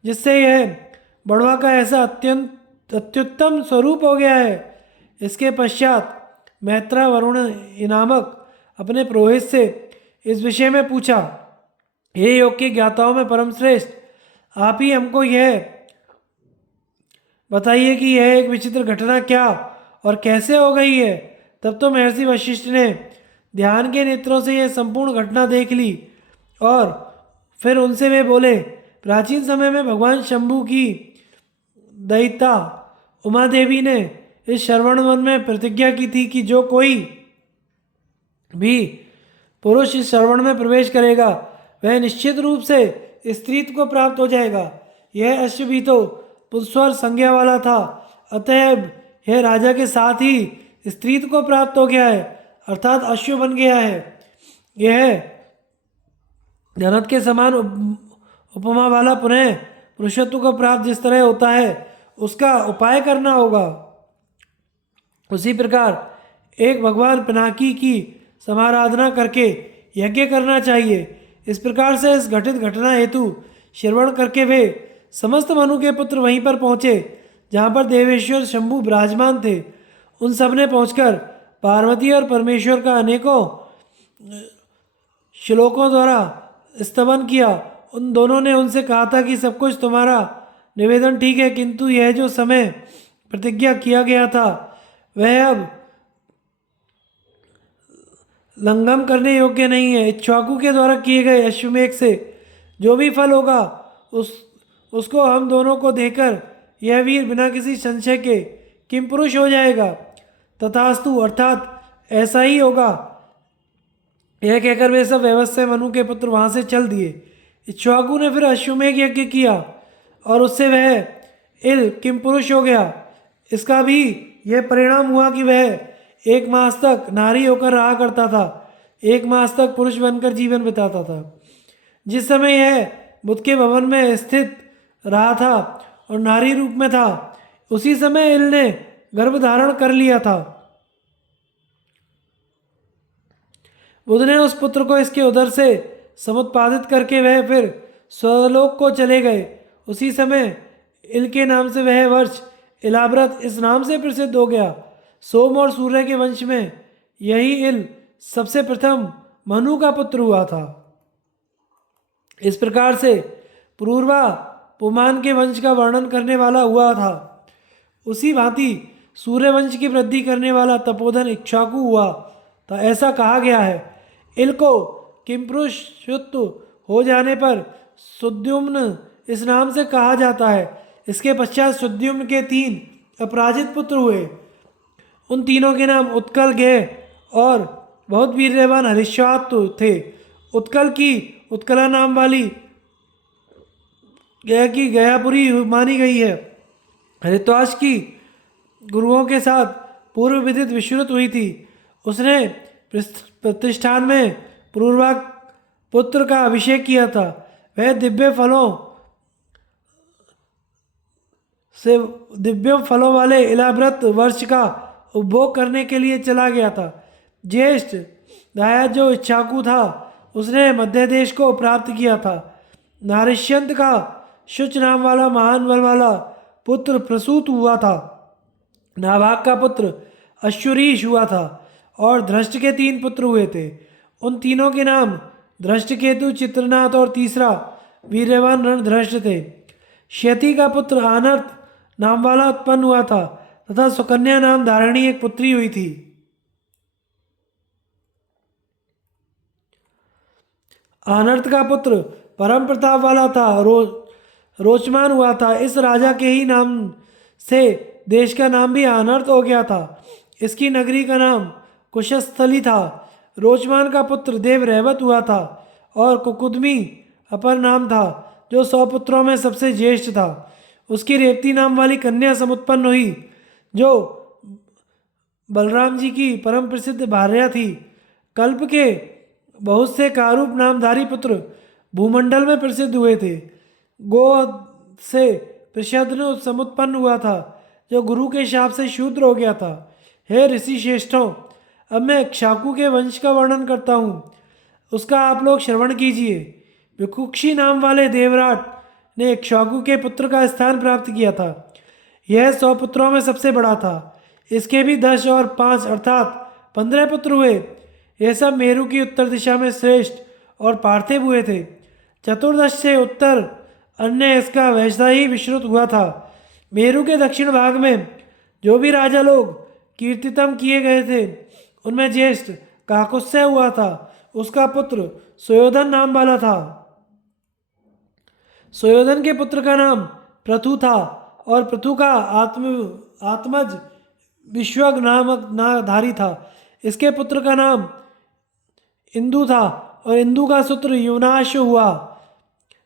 जिससे यह बड़वा का ऐसा अत्युत्तम स्वरूप हो गया है। इसके पश्चात मैत्रा वरुण नामक अपने पुरोहित से इस विषय में पूछा, हे योग के ज्ञाताओं में परम श्रेष्ठ, आप ही हमको यह बताइए कि यह एक विचित्र घटना क्या और कैसे हो गई है। तब तो महर्षि वशिष्ठ ने ध्यान के नेत्रों से यह संपूर्ण घटना देख ली और फिर उनसे वे बोले, प्राचीन समय में भगवान शंभु की दैता उमा देवी ने इस श्रवण वन में प्रतिज्ञा की थी कि जो कोई भी पुरुष इस श्रवण में प्रवेश करेगा वह निश्चित रूप से स्त्रीत्व को प्राप्त हो जाएगा। यह अश्व भी तो पुंस्वर संज्ञा वाला था, अतएव यह राजा के साथ ही स्त्रीत्व को प्राप्त हो गया है, अर्थात अश्व बन गया है। यह जनत के समान उपमा वाला पुनः पुरुषत्व को प्राप्त जिस तरह होता है उसका उपाय करना होगा, उसी प्रकार एक भगवान पिनाकी की समाराधना करके यज्ञ करना चाहिए। इस प्रकार से इस घटित घटना हेतु श्रवण करके वे समस्त मनु के पुत्र वहीं पर पहुँचे जहाँ पर देवेश्वर शंभु विराजमान थे। उन सब ने पहुँचकर पार्वती और परमेश्वर का अनेकों श्लोकों द्वारा स्तवन किया। उन दोनों ने उनसे कहा था कि सब कुछ तुम्हारा निवेदन ठीक है, किंतु यह जो समय प्रतिज्ञा किया गया था वह अब लंघन करने योग्य नहीं है। इक्ष्वाकु के द्वारा किए गए अश्वमेध से जो भी फल होगा उसको हम दोनों को देकर यह वीर बिना किसी संशय के किम पुरुष हो जाएगा। तथास्तु, अर्थात ऐसा ही होगा। यह कहकर वे सब व्यवस्था मनु के पुत्र वहाँ से चल दिए। इक्ष्वाकु ने फिर अश्वमेध यज्ञ किया और उससे वह इल किम पुरुष हो गया। इसका भी यह परिणाम हुआ कि वह 1 मास तक नारी होकर रहा करता था, 1 मास तक पुरुष बनकर जीवन बिताता था। जिस समय यह बुद्ध के भवन में स्थित रहा था और नारी रूप में था, उसी समय इल ने गर्भ धारण कर लिया था। बुद्ध ने उस पुत्र को इसके उदर से समुत्पादित करके वह फिर स्वलोक को चले गए। उसी समय इल के नाम से वह वर्ष इलाव्रत इस नाम से प्रसिद्ध हो गया। सोम और सूर्य के वंश में यही इल सबसे प्रथम मनु का पुत्र हुआ था। इस प्रकार से पूर्वा पुमान के वंश का वर्णन करने वाला हुआ था। उसी भांति सूर्य वंश की वृद्धि करने वाला तपोधन इक्ष्वाकु हुआ था। ऐसा कहा गया है। इल को किमपुरुषत्व हो जाने पर सुद्युम्न इस नाम से कहा जाता है। इसके पश्चात सुद्युम्न के 3 अपराजित पुत्र हुए। उन तीनों के नाम उत्कल, गेय और बहुत वीर्यवान हरिश्वात थे। उत्कल की उत्कला नाम वाली गया की गयापुरी मानी गई है। हरिद्वास की गुरुओं के साथ पूर्व विदित विश्रुत हुई थी। उसने प्रतिष्ठान में पूर्वा पुत्र का अभिषेक किया था। वह दिव्य फलों वाले इलाव्रत वर्ष का उपभोग करने के लिए चला गया था। ज्येष्ठ दाया जो इक्ष्वाकु था उसने मध्य देश को प्राप्त किया था। नारिष्यंत का शुच नाम वाला महान बल वाला पुत्र प्रसूत हुआ था। नाभाग का पुत्र अश्वरीश हुआ था और धृष्ट के 3 पुत्र हुए थे। उन तीनों के नाम धृष्टकेतु, चित्रनाथ और तीसरा वीर्यवान रणधृष्ट थे। क्षति का पुत्र आनर्त नाम वाला उत्पन्न हुआ था तथा सुकन्या नाम धारिणी एक पुत्री हुई थी। आनर्त का पुत्र परम प्रताप वाला था, रोचमान हुआ था। इस राजा के ही नाम से देश का नाम भी आनर्त हो गया था। इसकी नगरी का नाम कुशस्थली था। रोचमान का पुत्र देव रहवत हुआ था और कुकुदमी अपर नाम था, जो 100 पुत्रों में सबसे ज्येष्ठ था। उसकी रेवती नाम वाली कन्या समुत्पन्न हुई, जो बलराम जी की परम प्रसिद्ध भार्या थी। कल्प के बहुत से कारूप नामधारी पुत्र भूमंडल में प्रसिद्ध हुए थे। गो से प्रषदनु समुत्पन्न हुआ था, जो गुरु के शाप से शूद्र हो गया था। हे ऋषि श्रेष्ठों, अब मैं क्षाकु के वंश का वर्णन करता हूँ, उसका आप लोग श्रवण कीजिए। विकुक्षी नाम वाले देवराट ने इक्ष्वाकु के पुत्र का स्थान प्राप्त किया था। यह 100 पुत्रों में सबसे बड़ा था। इसके भी 10 और 5 अर्थात 15 पुत्र हुए। यह सब मेरु की उत्तर दिशा में श्रेष्ठ और पार्थिव हुए थे। चतुर्दश से उत्तर अन्य इसका वैसा ही विश्रुत हुआ था। मेरु के दक्षिण भाग में जो भी राजा लोग कीर्तितम किए गए थे, उनमें ज्येष्ठ काकुत्स्य हुआ था। उसका पुत्र सुयोधन नाम वाला था। सुयोधन के पुत्र का नाम पृथु था और पृथु का आत्मज विश्वग नामक धारी था। इसके पुत्र का नाम इंदु था और इंदु का सूत्र युवनाश हुआ।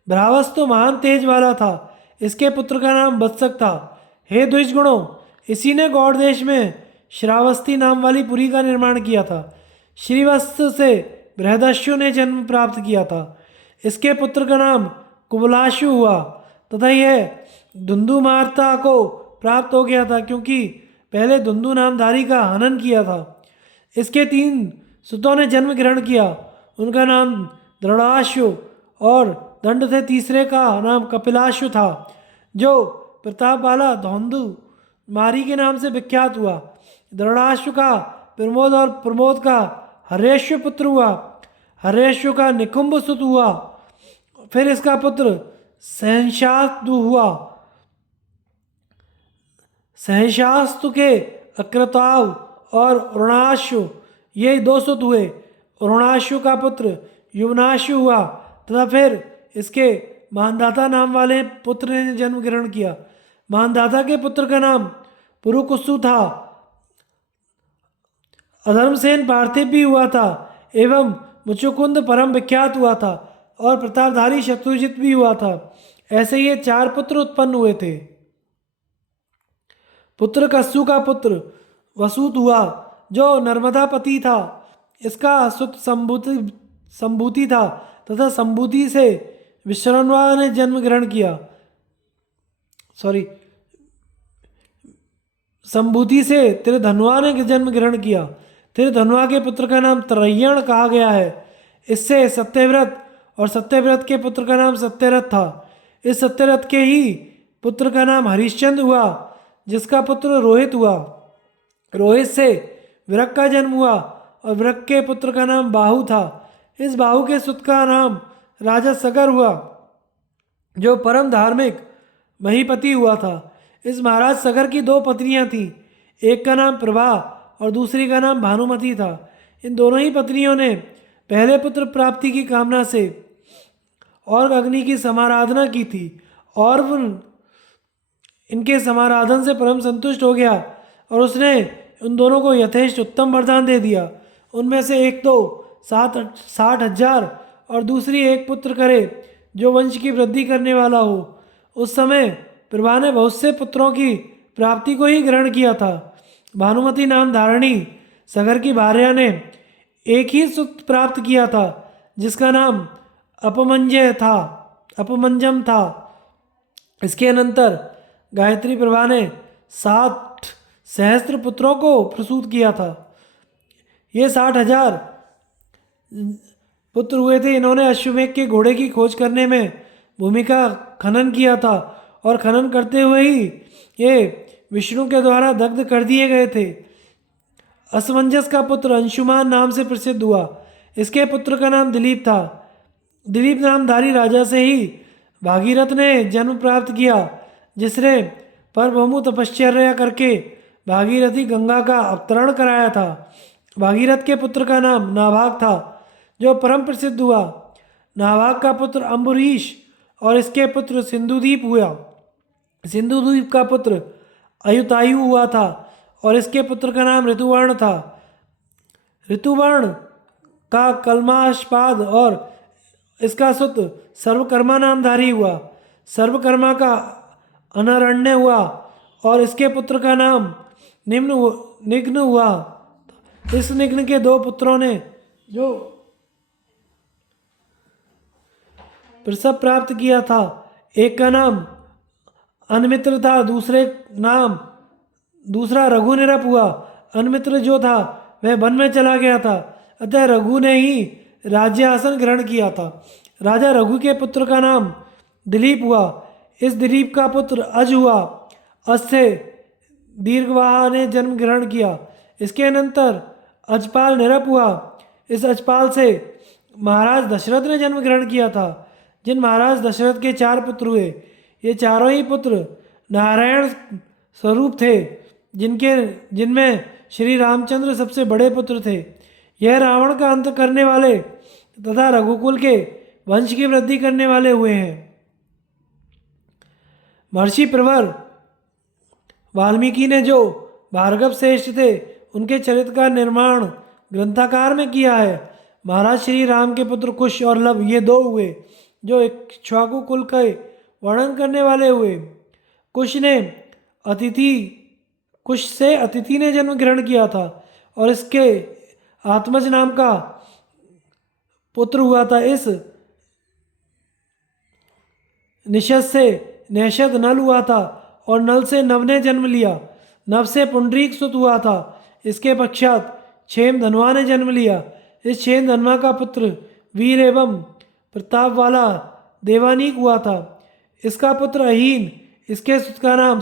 भ्रावस्तु महान तेज वाला था। इसके पुत्र का नाम वत्सक था। हे द्विजगुणों, इसी ने गौड़ देश में श्रावस्ती नाम वाली पुरी का निर्माण किया था। श्रीवत्स से बृहदस्यु ने जन्म प्राप्त किया था। इसके पुत्र का नाम कुबलाशु हुआ तथा यह धुंधुमारता को प्राप्त हो गया था, क्योंकि पहले धुंधु नामधारी का हनन किया था। इसके 3 सुतों ने जन्म ग्रहण किया। उनका नाम दृढ़ाशु और दंड थे। तीसरे का नाम कपिलाशु था, जो प्रताप वाला धौंधु मारी के नाम से विख्यात हुआ। दृढ़ाशु का प्रमोद और प्रमोद का हर्यश्व पुत्र हुआ। हर्यश्व का निकुंभ सुत हुआ। फिर इसका पुत्र सहनशास्तु हुआ। सहनशास्तु के अक्रताव और अरुणाशु, ये 2 सुत हुए। अरुणाशु का पुत्र युवनाशु हुआ तथा फिर इसके मानदाता नाम वाले पुत्र ने जन्म ग्रहण किया। मानदाता के पुत्र का नाम पुरुकुसु था। अधर्मसेन पार्थिव भी हुआ था एवं मुचुकुंद परम विख्यात हुआ था और प्रतापधारी शत्रुजित भी हुआ था। ऐसे ये 4 पुत्र उत्पन्न हुए थे। पुत्र कस्सु का पुत्र वसूत हुआ, जो नर्मदापति था। इसका सुत संभूति था तथा संभूति से विश्रवा ने जन्म ग्रहण किया। संभूति से त्रिधनुआ ने जन्म ग्रहण किया। त्रिधनुआ के पुत्र का नाम त्रय्यण कहा गया है। इससे सत्यव्रत और सत्यव्रत के पुत्र का नाम सत्यरथ था। इस सत्यरथ के ही पुत्र का नाम हरिश्चंद्र हुआ, जिसका पुत्र रोहित हुआ। रोहित से विरक का जन्म हुआ और विरक के पुत्र का नाम बाहु था। इस बाहु के सुत का नाम राजा सगर हुआ, जो परम धार्मिक महीपति हुआ था। इस महाराज सगर की 2 पत्नियां थीं। एक का नाम प्रभा और दूसरी का नाम भानुमति था। इन दोनों ही पत्नियों ने पहले पुत्र प्राप्ति की कामना से और अग्नि की समाराधना की थी और इनके समाराधन से परम संतुष्ट हो गया और उसने उन दोनों को यथेष्ट उत्तम वरदान दे दिया। उनमें से एक तो 60,000 और दूसरी एक पुत्र करे, जो वंश की वृद्धि करने वाला हो। उस समय प्रभा ने बहुत से पुत्रों की प्राप्ति को ही ग्रहण किया था। भानुमति नाम धारिणी सगर की भार्या ने एक ही सुत प्राप्त किया था, जिसका नाम अपमंजम था। इसके अनंतर गायत्री प्रभा ने 60 सहस्त्र पुत्रों को प्रसूत किया था। ये 60,000 पुत्र हुए थे। इन्होंने अश्वमेघ के घोड़े की खोज करने में भूमि का खनन किया था और खनन करते हुए ही ये विष्णु के द्वारा दग्ध कर दिए गए थे। असमंजस का पुत्र अंशुमान नाम से प्रसिद्ध हुआ। इसके पुत्र का नाम दिलीप था। दिलीप नामधारी राजा से ही भागीरथ ने जन्म प्राप्त किया, जिसने परबहुमु तपश्चर्या करके भागीरथी गंगा का अवतरण कराया था। भागीरथ के पुत्र का नाम नाभाग था, जो परम प्रसिद्ध हुआ। नाभाग का पुत्र अम्बरीश और इसके पुत्र सिंधुदीप हुआ। सिंधुदीप का पुत्र अयुतायु हुआ था और इसके पुत्र का नाम ऋतुवर्ण था। ऋतुवर्ण का कलमाशपाद और इसका सुत सर्वकर्मा नामधारी हुआ। सर्वकर्मा का अनरण्य हुआ और इसके पुत्र का नाम निघ्न हुआ। इस निघ्न के दो पुत्रों ने जो प्रसव प्राप्त किया था, एक का नाम अनमित्र था, दूसरा रघु निरप हुआ। अनमित्र जो था वह वन में चला गया था, अतः रघु ने ही राज्यासन ग्रहण किया था। राजा रघु के पुत्र का नाम दिलीप हुआ। इस दिलीप का पुत्र अज हुआ। अज से दीर्घवाह ने जन्म ग्रहण किया। इसके अनंतर अजपाल निरप हुआ। इस अजपाल से महाराज दशरथ ने जन्म ग्रहण किया था। जिन महाराज दशरथ के 4 पुत्र हुए, ये चारों ही पुत्र नारायण स्वरूप थे, जिनमें श्री रामचंद्र सबसे बड़े पुत्र थे। यह रावण का अंत करने वाले तथा रघुकुल के वंश की वृद्धि करने वाले हुए हैं। महर्षि प्रवर वाल्मीकि ने जो भार्गव श्रेष्ठ थे, उनके चरित्र का निर्माण ग्रंथाकार में किया है। महाराज श्री राम के पुत्र कुश और लव, ये 2 हुए जो इक्ष्वाकु कुल के वर्णन करने वाले हुए। कुश से अतिथि ने जन्म ग्रहण किया था और इसके आत्मज नाम का पुत्र हुआ था। इस निषद से नैषद नल हुआ था और नल से नव ने जन्म लिया। नव से पुंडरीक सुत हुआ था। इसके पश्चात क्षेम धनवा ने जन्म लिया। इस क्षेम धनवा का पुत्र वीर एवं प्रताप वाला देवानीक हुआ था। इसका पुत्र अहीन, इसके सुत का नाम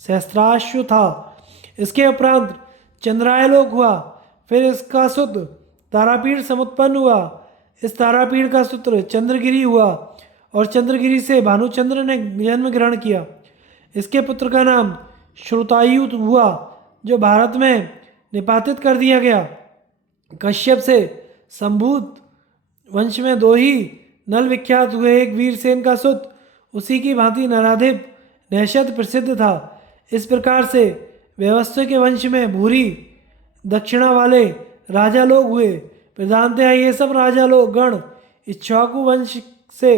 सहस्त्राश्व था। इसके उपरांत चंद्रायलोक हुआ। फिर इसका सुत तारापीठ समुत्पन्न हुआ। इस तारापीठ का सूत्र चंद्रगिरी हुआ और चंद्रगिरी से भानुचंद्र ने जन्म ग्रहण किया। इसके पुत्र का नाम श्रुतायु हुआ, जो भारत में निपातित कर दिया गया। कश्यप से संभूत वंश में 2 ही नल विख्यात हुए। एक वीरसेन का सुत, उसी की भांति नराधिप नैषद प्रसिद्ध था। इस प्रकार से व्यवस्था के वंश में भूरी दक्षिणा वाले राजा लोग हुए। प्रधानतया ये सब राजा लोग गण इक्ष्वाकु वंश से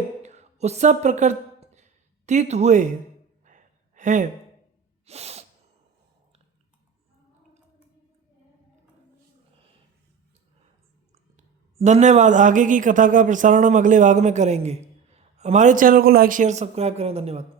उत्सव प्रकटित हुए हैं। धन्यवाद। आगे की कथा का प्रसारण हम अगले भाग में करेंगे। हमारे चैनल को लाइक शेयर सब्सक्राइब करें। धन्यवाद।